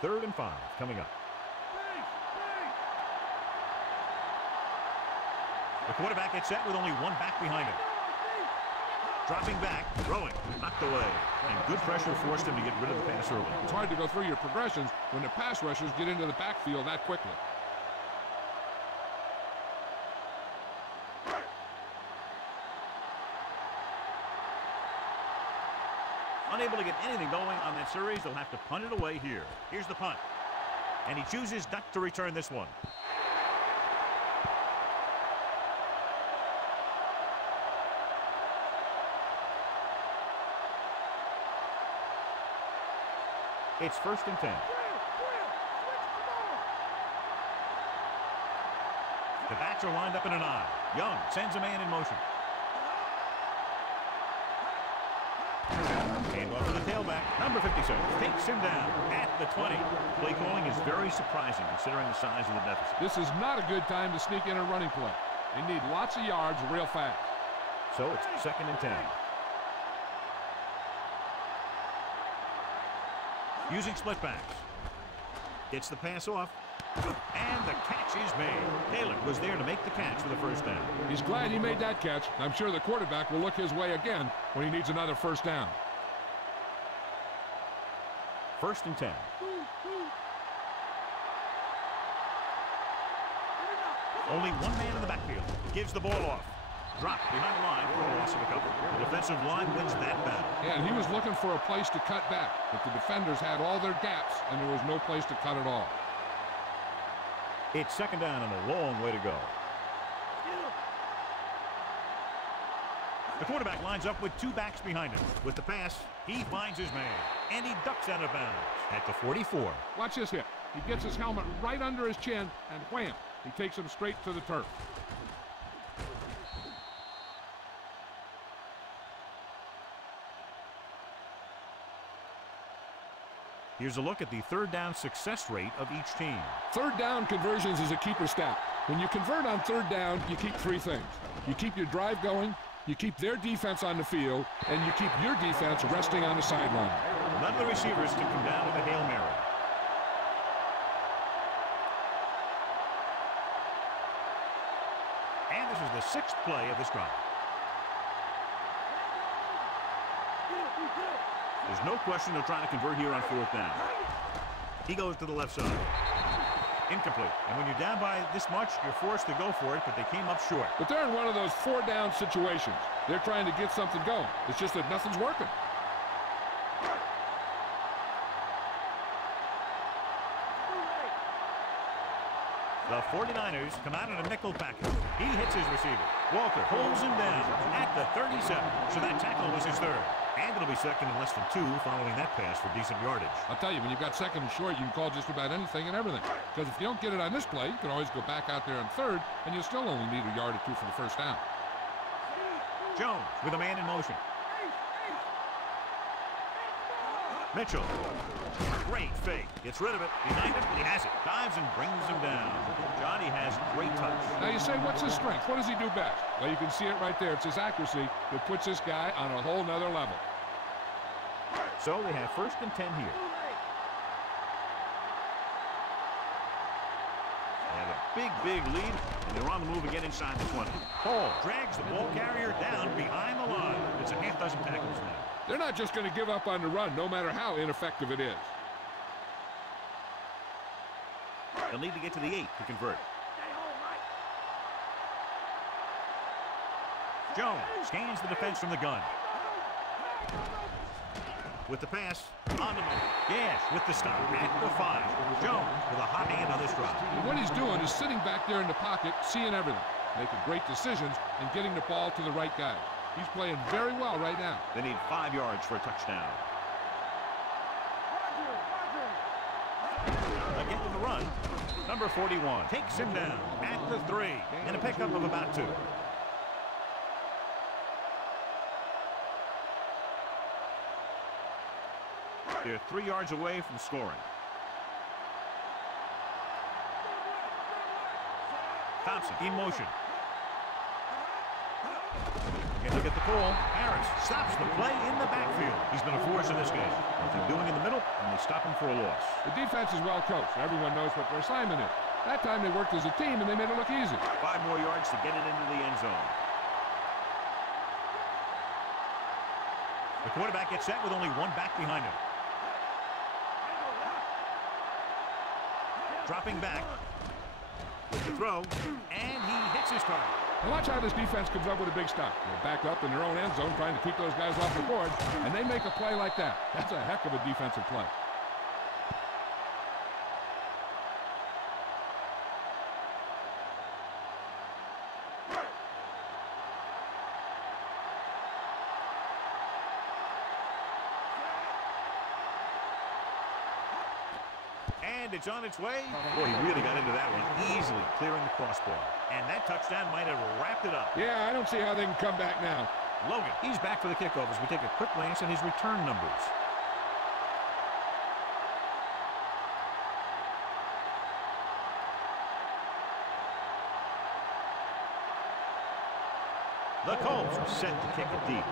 Third and 5 coming up. The quarterback gets set with only one back behind him. Dropping back, throwing, knocked away. And good pressure forced him to get rid of the pass early. It's hard to go through your progressions when the pass rushers get into the backfield that quickly. Unable to get anything going on that series, they'll have to punt it away here. Here's the punt. And he chooses not to return this one. It's 1st and 10. The backs are lined up in an I. Young sends a man in motion. Hand off to the tailback, number 56, takes him down at the 20. Play calling is very surprising considering the size of the deficit. This is not a good time to sneak in a running play. They need lots of yards real fast. So it's 2nd and 10. Using split backs. Gets the pass off. And the catch is made. Taylor was there to make the catch for the first down. He's glad he made that catch. I'm sure the quarterback will look his way again when he needs another first down. 1st and 10. Only one man in the backfield. Gives the ball off. Dropped behind the line for a loss of a couple. The defensive line wins that battle. Yeah, and he was looking for a place to cut back, but the defenders had all their gaps, and there was no place to cut at all. It's 2nd down and a long way to go. The quarterback lines up with 2 backs behind him. With the pass, he finds his man, and he ducks out of bounds at the 44. Watch this hit. He gets his helmet right under his chin, and wham, he takes him straight to the turf. Here's a look at the 3rd down success rate of each team. 3rd down conversions is a keeper stat. When you convert on 3rd down, you keep 3 things. You keep your drive going, you keep their defense on the field, and you keep your defense resting on the sideline. None of the receivers can come down with a Hail Mary. And this is the 6th play of this drive. There's no question they're trying to convert here on 4th down. He goes to the left side. Incomplete. And when you're down by this much, you're forced to go for it, but they came up short. But they're in one of those 4-down situations. They're trying to get something going. It's just that nothing's working. The 49ers come out in a nickel package. He hits his receiver. Walker pulls him down at the 37. So that tackle was his 3rd. And it'll be 2nd and less than 2 following that pass for decent yardage. I'll tell you, when you've got 2nd and short, you can call just about anything and everything. Because if you don't get it on this play, you can always go back out there on 3rd, and you'll still only need a yard or 2 for the first down. Jones with a man in motion. Mitchell. Great fake. Gets rid of it. Behind him, and he has it. Dives and brings him down. Johnny has great touch. Now you say, what's his strength? What does he do best? Well, you can see it right there. It's his accuracy that puts this guy on a whole nother level. So they have 1st and 10 here. They have a big lead, and they're on the move again inside the 20. Hall drags the ball carrier down behind the line. It's a half dozen tackles now. They're not just going to give up on the run, no matter how ineffective it is. They'll need to get to the 8 to convert. Jones scans the defense from the gun. With the pass, on the move. Gash with the stop at the 5. Jones with a hot hand on this drive. And what he's doing is sitting back there in the pocket, seeing everything, making great decisions, and getting the ball to the right guy. He's playing very well right now. They need 5 yards for a touchdown. Again with the run. Number 41 takes him down at the 3 and a pickup of about 2. They're 3 yards away from scoring. Thompson in motion. And look at the call. Harris stops the play in the backfield. He's been a force in this game. Nothing doing in the middle, and they stop him for a loss. The defense is well coached. Everyone knows what their assignment is. That time they worked as a team, and they made it look easy. 5 more yards to get it into the end zone. The quarterback gets set with only 1 back behind him. Dropping back with the throw, and he hits his target. Now watch how this defense comes up with a big stop. They're back up in their own end zone trying to keep those guys off the board, and they make a play like that. That's a heck of a defensive play. And it's on its way. Boy, he really got into that one, easily clearing the crossbar. And that touchdown might have wrapped it up. Yeah, I don't see how they can come back now. Logan, he's back for the kickoff as we take a quick glance at his return numbers. The Colts are set to kick it deep.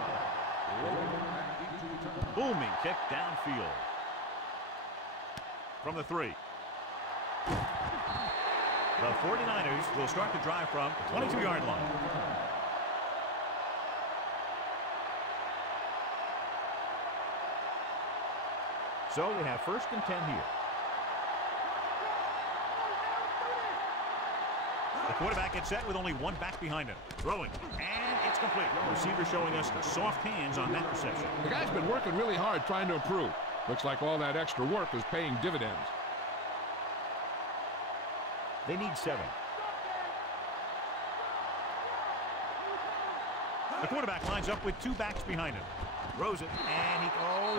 Booming kick downfield. From the 3. The 49ers will start the drive from the 22-yard line. So they have 1st and 10 here. The quarterback gets set with only one back behind him. Throwing, and it's complete. The receiver showing us soft hands on that reception. The guy's been working really hard trying to improve. Looks like all that extra work is paying dividends. They need 7. The quarterback lines up with 2 backs behind him. Throws it, and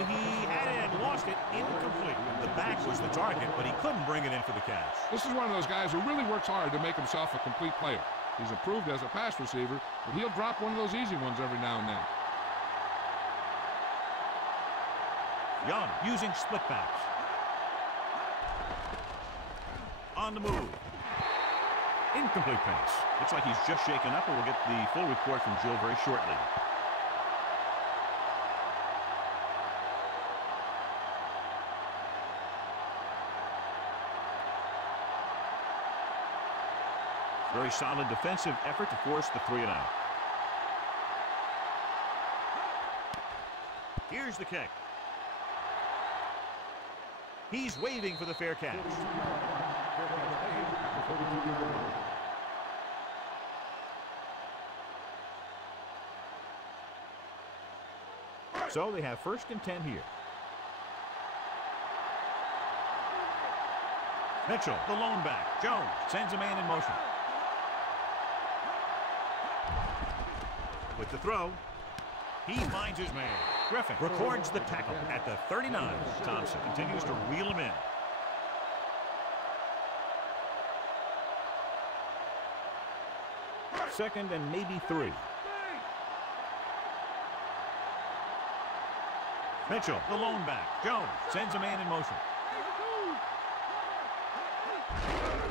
he had it and lost it. Incomplete. The back was the target, but he couldn't bring it in for the catch. This is one of those guys who really works hard to make himself a complete player. He's improved as a pass receiver, but he'll drop one of those easy ones every now and then. Young using split backs. On the move. Incomplete pass. Looks like he's just shaken up, and we'll get the full report from Jill very shortly. Very solid defensive effort to force the 3 and out. Here's the kick. He's waving for the fair catch. So they have 1st and 10 here. Mitchell, the lone back. Jones sends a man in motion. With the throw, he finds his man. Griffin records the tackle at the 39. Thompson continues to reel him in. Second and maybe 3. Mitchell, the lone back. Jones sends a man in motion.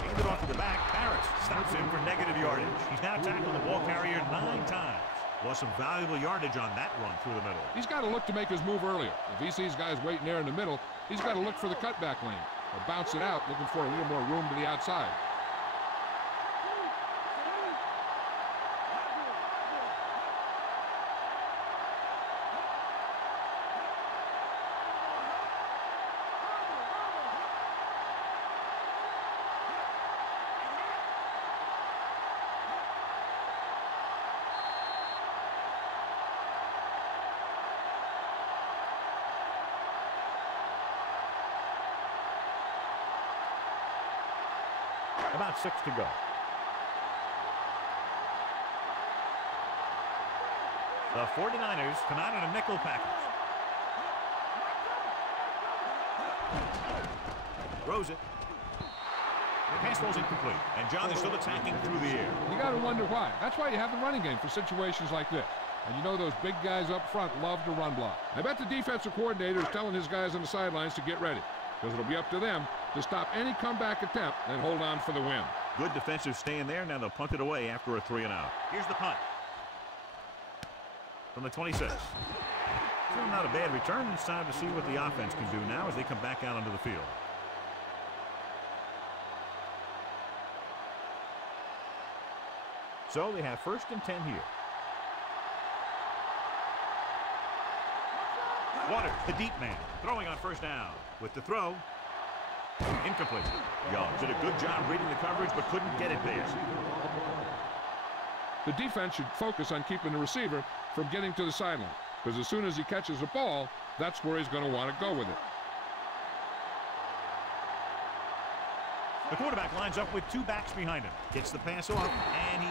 Handed off to the back. Harris stops him for negative yardage. He's now tackled the ball carrier 9 times. Lost some valuable yardage on that run through the middle. He's got to look to make his move earlier. If he sees guys waiting there in the middle, he's got to look for the cutback lane or bounce it out, looking for a little more room to the outside. About 6 to go. The 49ers come out in a nickel package. Throws it. The pass ball's incomplete. And John is still attacking through the air. You got to wonder why. That's why you have the running game for situations like this. And you know those big guys up front love to run block. I bet the defensive coordinator is telling his guys on the sidelines to get ready, because it'll be up to them to stop any comeback attempt and hold on for the win. Good defensive stand there. Now they'll punt it away after a 3 and out. Here's the punt. From the 26. Still not a bad return. It's time to see what the offense can do now as they come back out onto the field. So they have 1st and 10 here. Waters, the deep man, throwing on 1st down. With the throw, incomplete. Young did a good job reading the coverage, but couldn't get it there. The defense should focus on keeping the receiver from getting to the sideline, because as soon as he catches the ball, that's where he's going to want to go with it. The quarterback lines up with 2 backs behind him. Gets the pass off, and he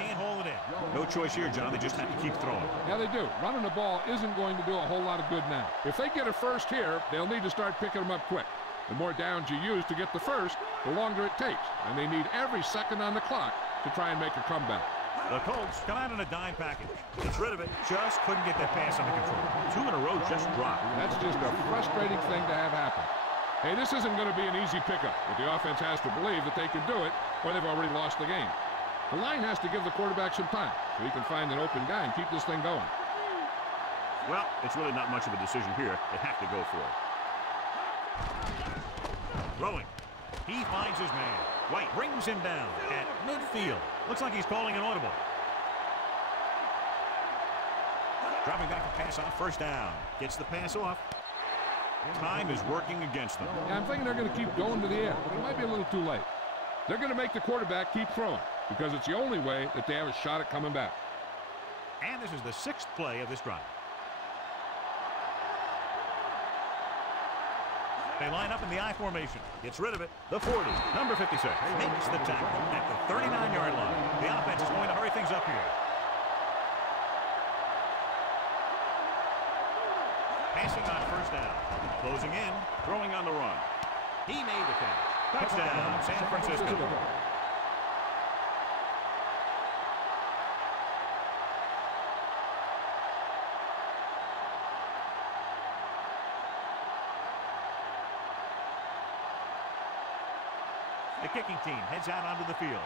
can't hold it in. No choice here, John. They just have to keep throwing. Yeah, they do. Running the ball isn't going to do a whole lot of good now. If they get a first here, they'll need to start picking them up quick. The more downs you use to get the first, the longer it takes. And they need every second on the clock to try and make a comeback. The Colts come out in a dime package. Gets rid of it. Just couldn't get that pass under control. 2 in a row just dropped. That's just a frustrating thing to have happen. Hey, this isn't going to be an easy pickup, but the offense has to believe that they can do it, or they've already lost the game. The line has to give the quarterback some time so he can find an open guy and keep this thing going. Well, it's really not much of a decision here. They have to go for it. Throwing. He finds his man. White brings him down at midfield. Looks like he's calling an audible. Dropping back to pass on first down. Gets the pass off. Time is working against them. Yeah, I'm thinking they're going to keep going to the air. It might be a little too late. They're going to make the quarterback keep throwing because it's the only way that they have a shot at coming back. And this is the 6th play of this drive. They line up in the I formation. Gets rid of it. The 40. Number 56 makes the tackle at the 39-yard line. The offense is going to hurry things up here. Passing on first down. Closing in. Throwing on the run. He made the catch. Touchdown, San Francisco. The kicking team heads out onto the field.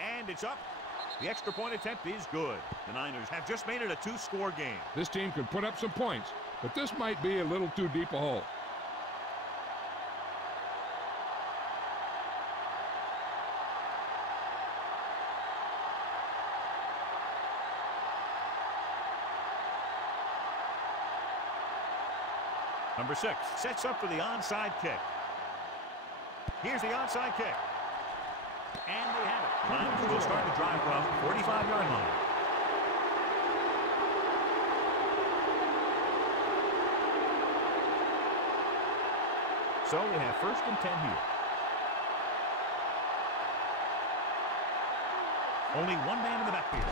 And it's up. The extra point attempt is good. The Niners have just made it a 2-score game. This team can put up some points, but this might be a little too deep a hole. Number 6 sets up for the onside kick. Here's the onside kick. And they have it. Niners will start the drive from 45-yard line. So we have 1st and 10 here. Only one man in the backfield.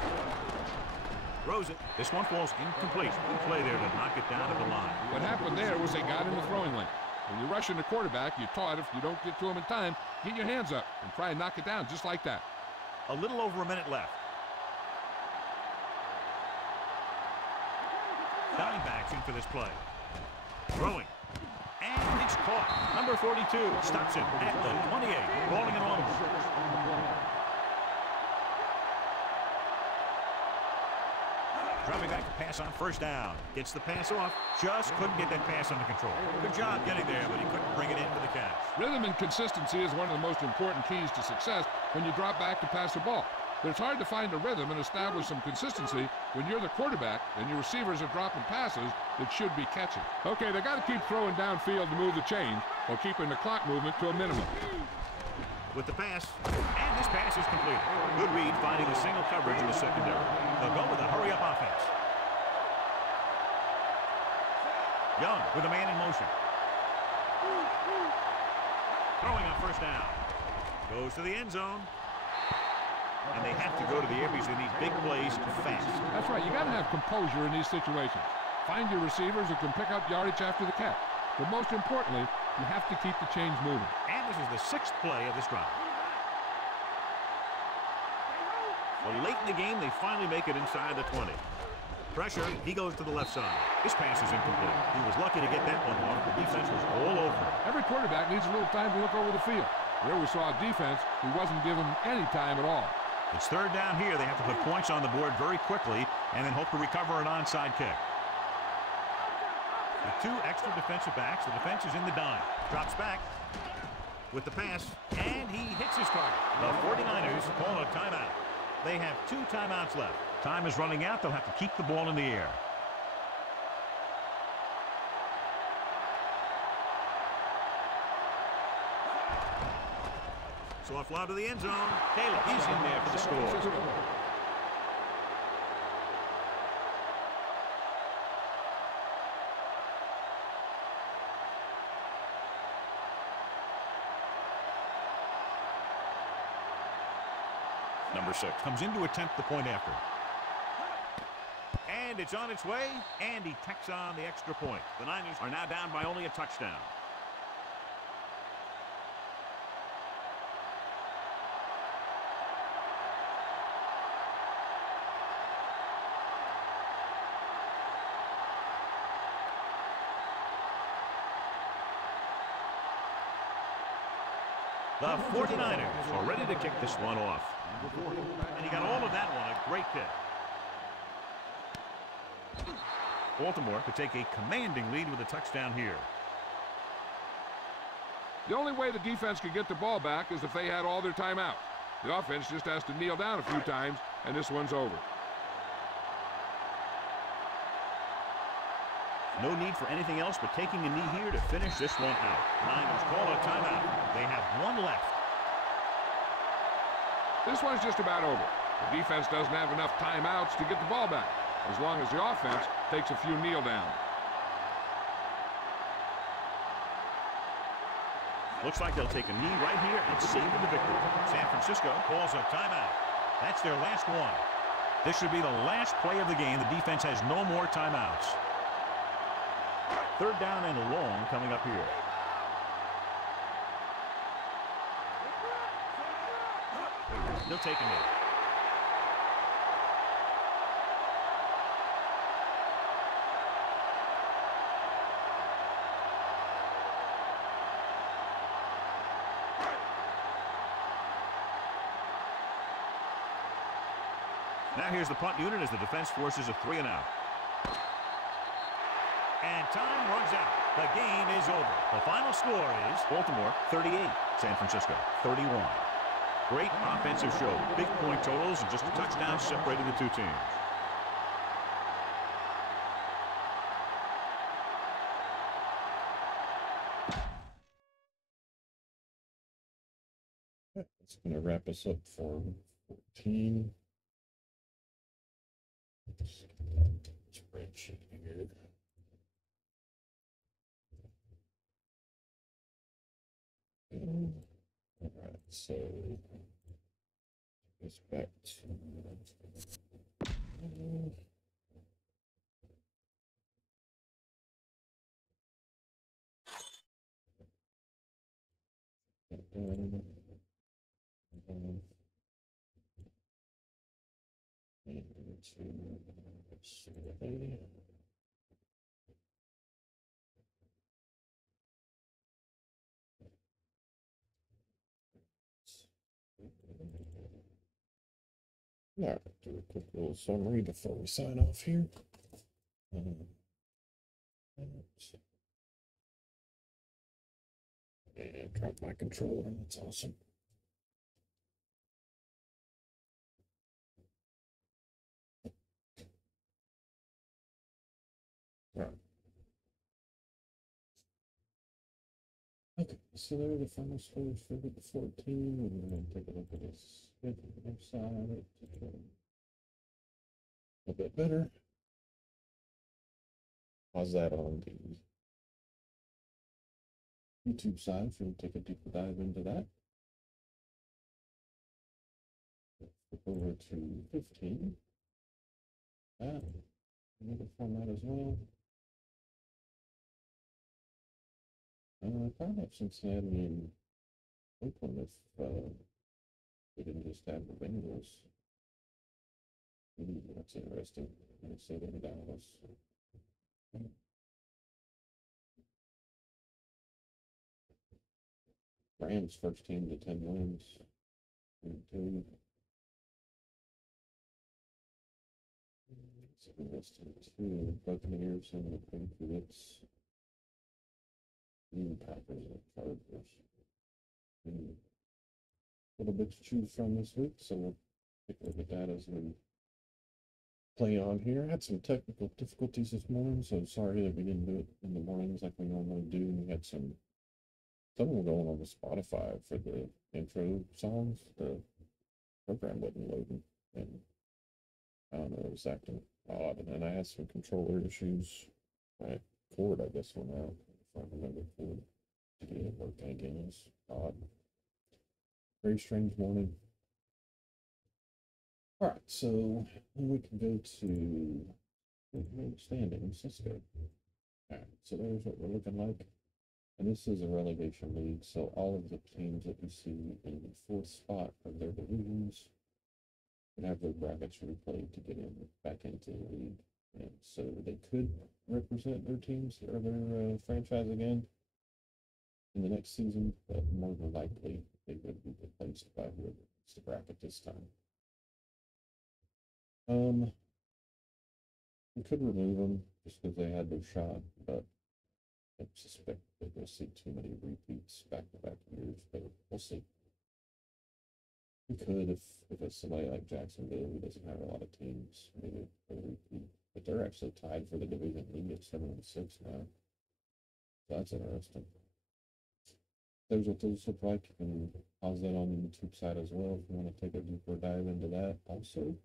Throws it. This one falls incomplete. Good play there to knock it down to the line. What happened there was they got in the throwing lane. When you're rushing the quarterback, you're taught if you don't get to him in time, get your hands up and try and knock it down just like that. A little over a minute left. Diamondbacks in for this play. Throwing. And it's caught. Number 42 stops him at the 28. Rolling an audible. Dropping back to pass on first down. Gets the pass off. Just couldn't get that pass under control. Good job getting there, but he couldn't bring it in for the catch. Rhythm and consistency is one of the most important keys to success when you drop back to pass the ball. But it's hard to find a rhythm and establish some consistency when you're the quarterback and your receivers are dropping passes that should be catching. Okay, they got to keep throwing downfield to move the chains while keeping the clock movement to a minimum. With the pass, and this pass is completed. Good read finding the single coverage in the secondary. They'll go with a hurry-up offense. Young with a man in motion. Throwing on first down. Goes to the end zone. And they have to go to the air because they need big plays fast. That's right. You got to have composure in these situations. Find your receivers who can pick up yardage after the catch. But most importantly, you have to keep the chains moving. And this is the 6th play of this drive. Well, late in the game, they finally make it inside the 20. Pressure, he goes to the left side. This pass is incomplete. He was lucky to get that one off. The defense was all over it. Every quarterback needs a little time to look over the field. There we saw a defense who wasn't given any time at all. It's 3rd down here. They have to put points on the board very quickly and then hope to recover an onside kick. With 2 extra defensive backs, the defense is in the dime. Drops back with the pass, and he hits his target. The 49ers call a timeout. They have 2 timeouts left. Time is running out. They'll have to keep the ball in the air. So a fly to the end zone. Taylor, he's in there for the score. Number 6 comes in to attempt the point after. And it's on its way, and he tacks on the extra point. The Niners are now down by only a touchdown. The 49ers are ready to kick this one off. And he got all of that one. A great kick. Baltimore could take a commanding lead with a touchdown here. The only way the defense could get the ball back is if they had all their timeouts. The offense just has to kneel down a few times, and this one's over. No need for anything else but taking a knee here to finish this one out. Niners call a timeout. They have one left. This one's just about over. The defense doesn't have enough timeouts to get the ball back, as long as the offense takes a few kneel downs. Looks like they'll take a knee right here and savor the victory. San Francisco calls a timeout. That's their last one. This should be the last play of the game. The defense has no more timeouts. Third down and long coming up here. They'll take a knee. Now here's the punt unit as the defense forces a 3-and-out. And time runs out. The game is over. The final score is Baltimore 38, San Francisco 31. Great offensive show. Big point totals and just a touchdown separating the two teams. It's going to wrap us up for 14. Let's get that spreadsheet here. All right, so it's back to all right, do a quick little summary before we sign off here. And drop my controller, that's awesome. All right. Okay, so there are the final scores for week 14. We're going to take a look at this side to get a bit better. How's that on the YouTube side? If you want to take a deeper dive into that. Flip over to 15. Another format as well. Kind of Cincinnati and Oakland if they didn't just have the Bengals. That's interesting. Minnesota and Dallas. Rams first team to 10 wins. 2. It's interesting too. Buccaneers and the Patriots. Packers and Chargers. A little bit to choose from this week, so we'll take a look at that as we play on here. Had some technical difficulties this morning, so sorry that we didn't do it in the mornings like we normally do. We had something going on with Spotify for the intro songs. The program wasn't loading, and I don't know, it was acting odd. And then I had some controller issues. My cord, I guess, went out. If I remember cord to get it working again. It was odd. Very strange morning. All right, so we can go to standings. Let's go. All right, so there's what we're looking like. And this is a relegation league, so all of the teams that you see in the 4th spot of their divisions would have their brackets replayed to get in back into the league. And so they could represent their teams or their franchise again in the next season, but more than likely they would be replaced by whoever needs to bracket this time. We could remove them just because they had their shot, but I suspect that we'll see too many repeats back-to-back years, but we'll see. We could if it's somebody like Jacksonville who doesn't have a lot of teams, maybe a repeat. But they're actually tied for the division lead at 7-6 now. So that's interesting. There's what those look like. You can pause that on the YouTube side as well if you want to take a deeper dive into that also.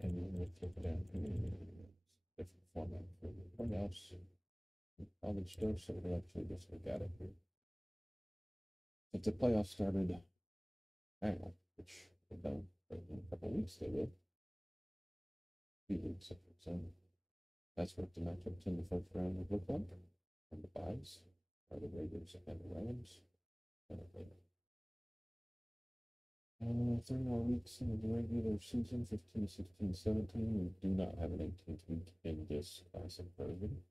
And then we'll flip it down here. Different format for the playoffs. College stuff, so we'll actually just look at it here. If the playoffs started now, which they don't, but in a couple of weeks they will. Few weeks, so that's what the matchups in the first round would look like. And the buys are the Raiders and the Rams. 3 more weeks in the regular season, 15, 16, 17. We do not have an 18th week in this classic version.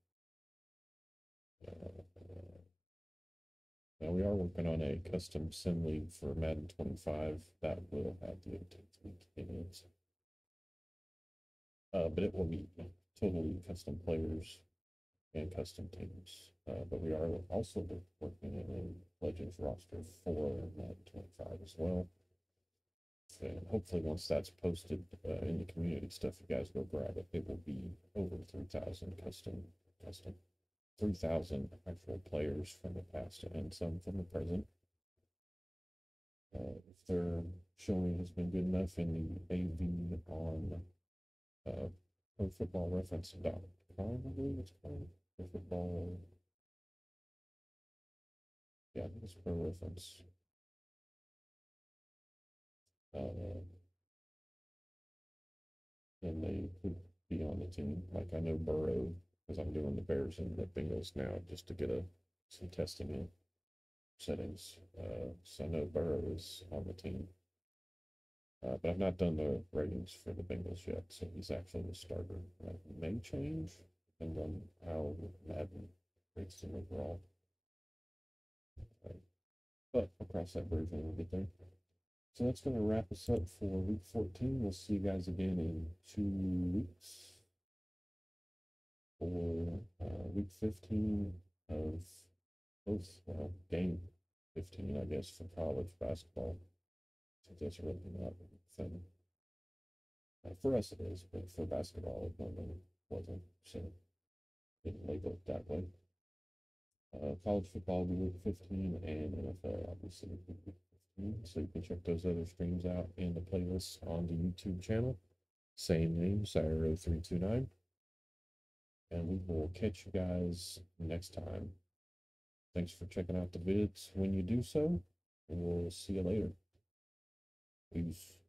Now we are working on a custom sim league for Madden 25 that will have the 18th week in it. But it will be totally custom players and custom teams. But we are also working on a Legends roster for Madden 25 as well. And hopefully once that's posted in the community stuff, you guys go grab it. It will be over 3,000 custom 3,000 actual players from the past and some from the present. If their showing has been good enough in the AV on Pro Football Reference.com, I believe it's called. Pro Football. Yeah, it's Pro Reference. And they could be on the team. Like I know Burrow, because I'm doing the Bears and the Bengals now just to get some testing in settings. So I know Burrow is on the team. But I've not done the ratings for the Bengals yet, so he's actually the starter. That may change, depending on how Madden rates him overall. But I'll cross that bridge when we get there. So that's going to wrap us up for week 14. We'll see you guys again in 2 weeks for week 15 of both, game 15, I guess, for college basketball. So that's really not a thing. For us it is, but for basketball it normally wasn't, so didn't label it that way. College football will be week 15, and NFL obviously will be week 15. So you can check those other streams out in the playlist on the YouTube channel. Same name, Cyro329. And we will catch you guys next time. Thanks for checking out the vids when you do so, and we'll see you later. Peace.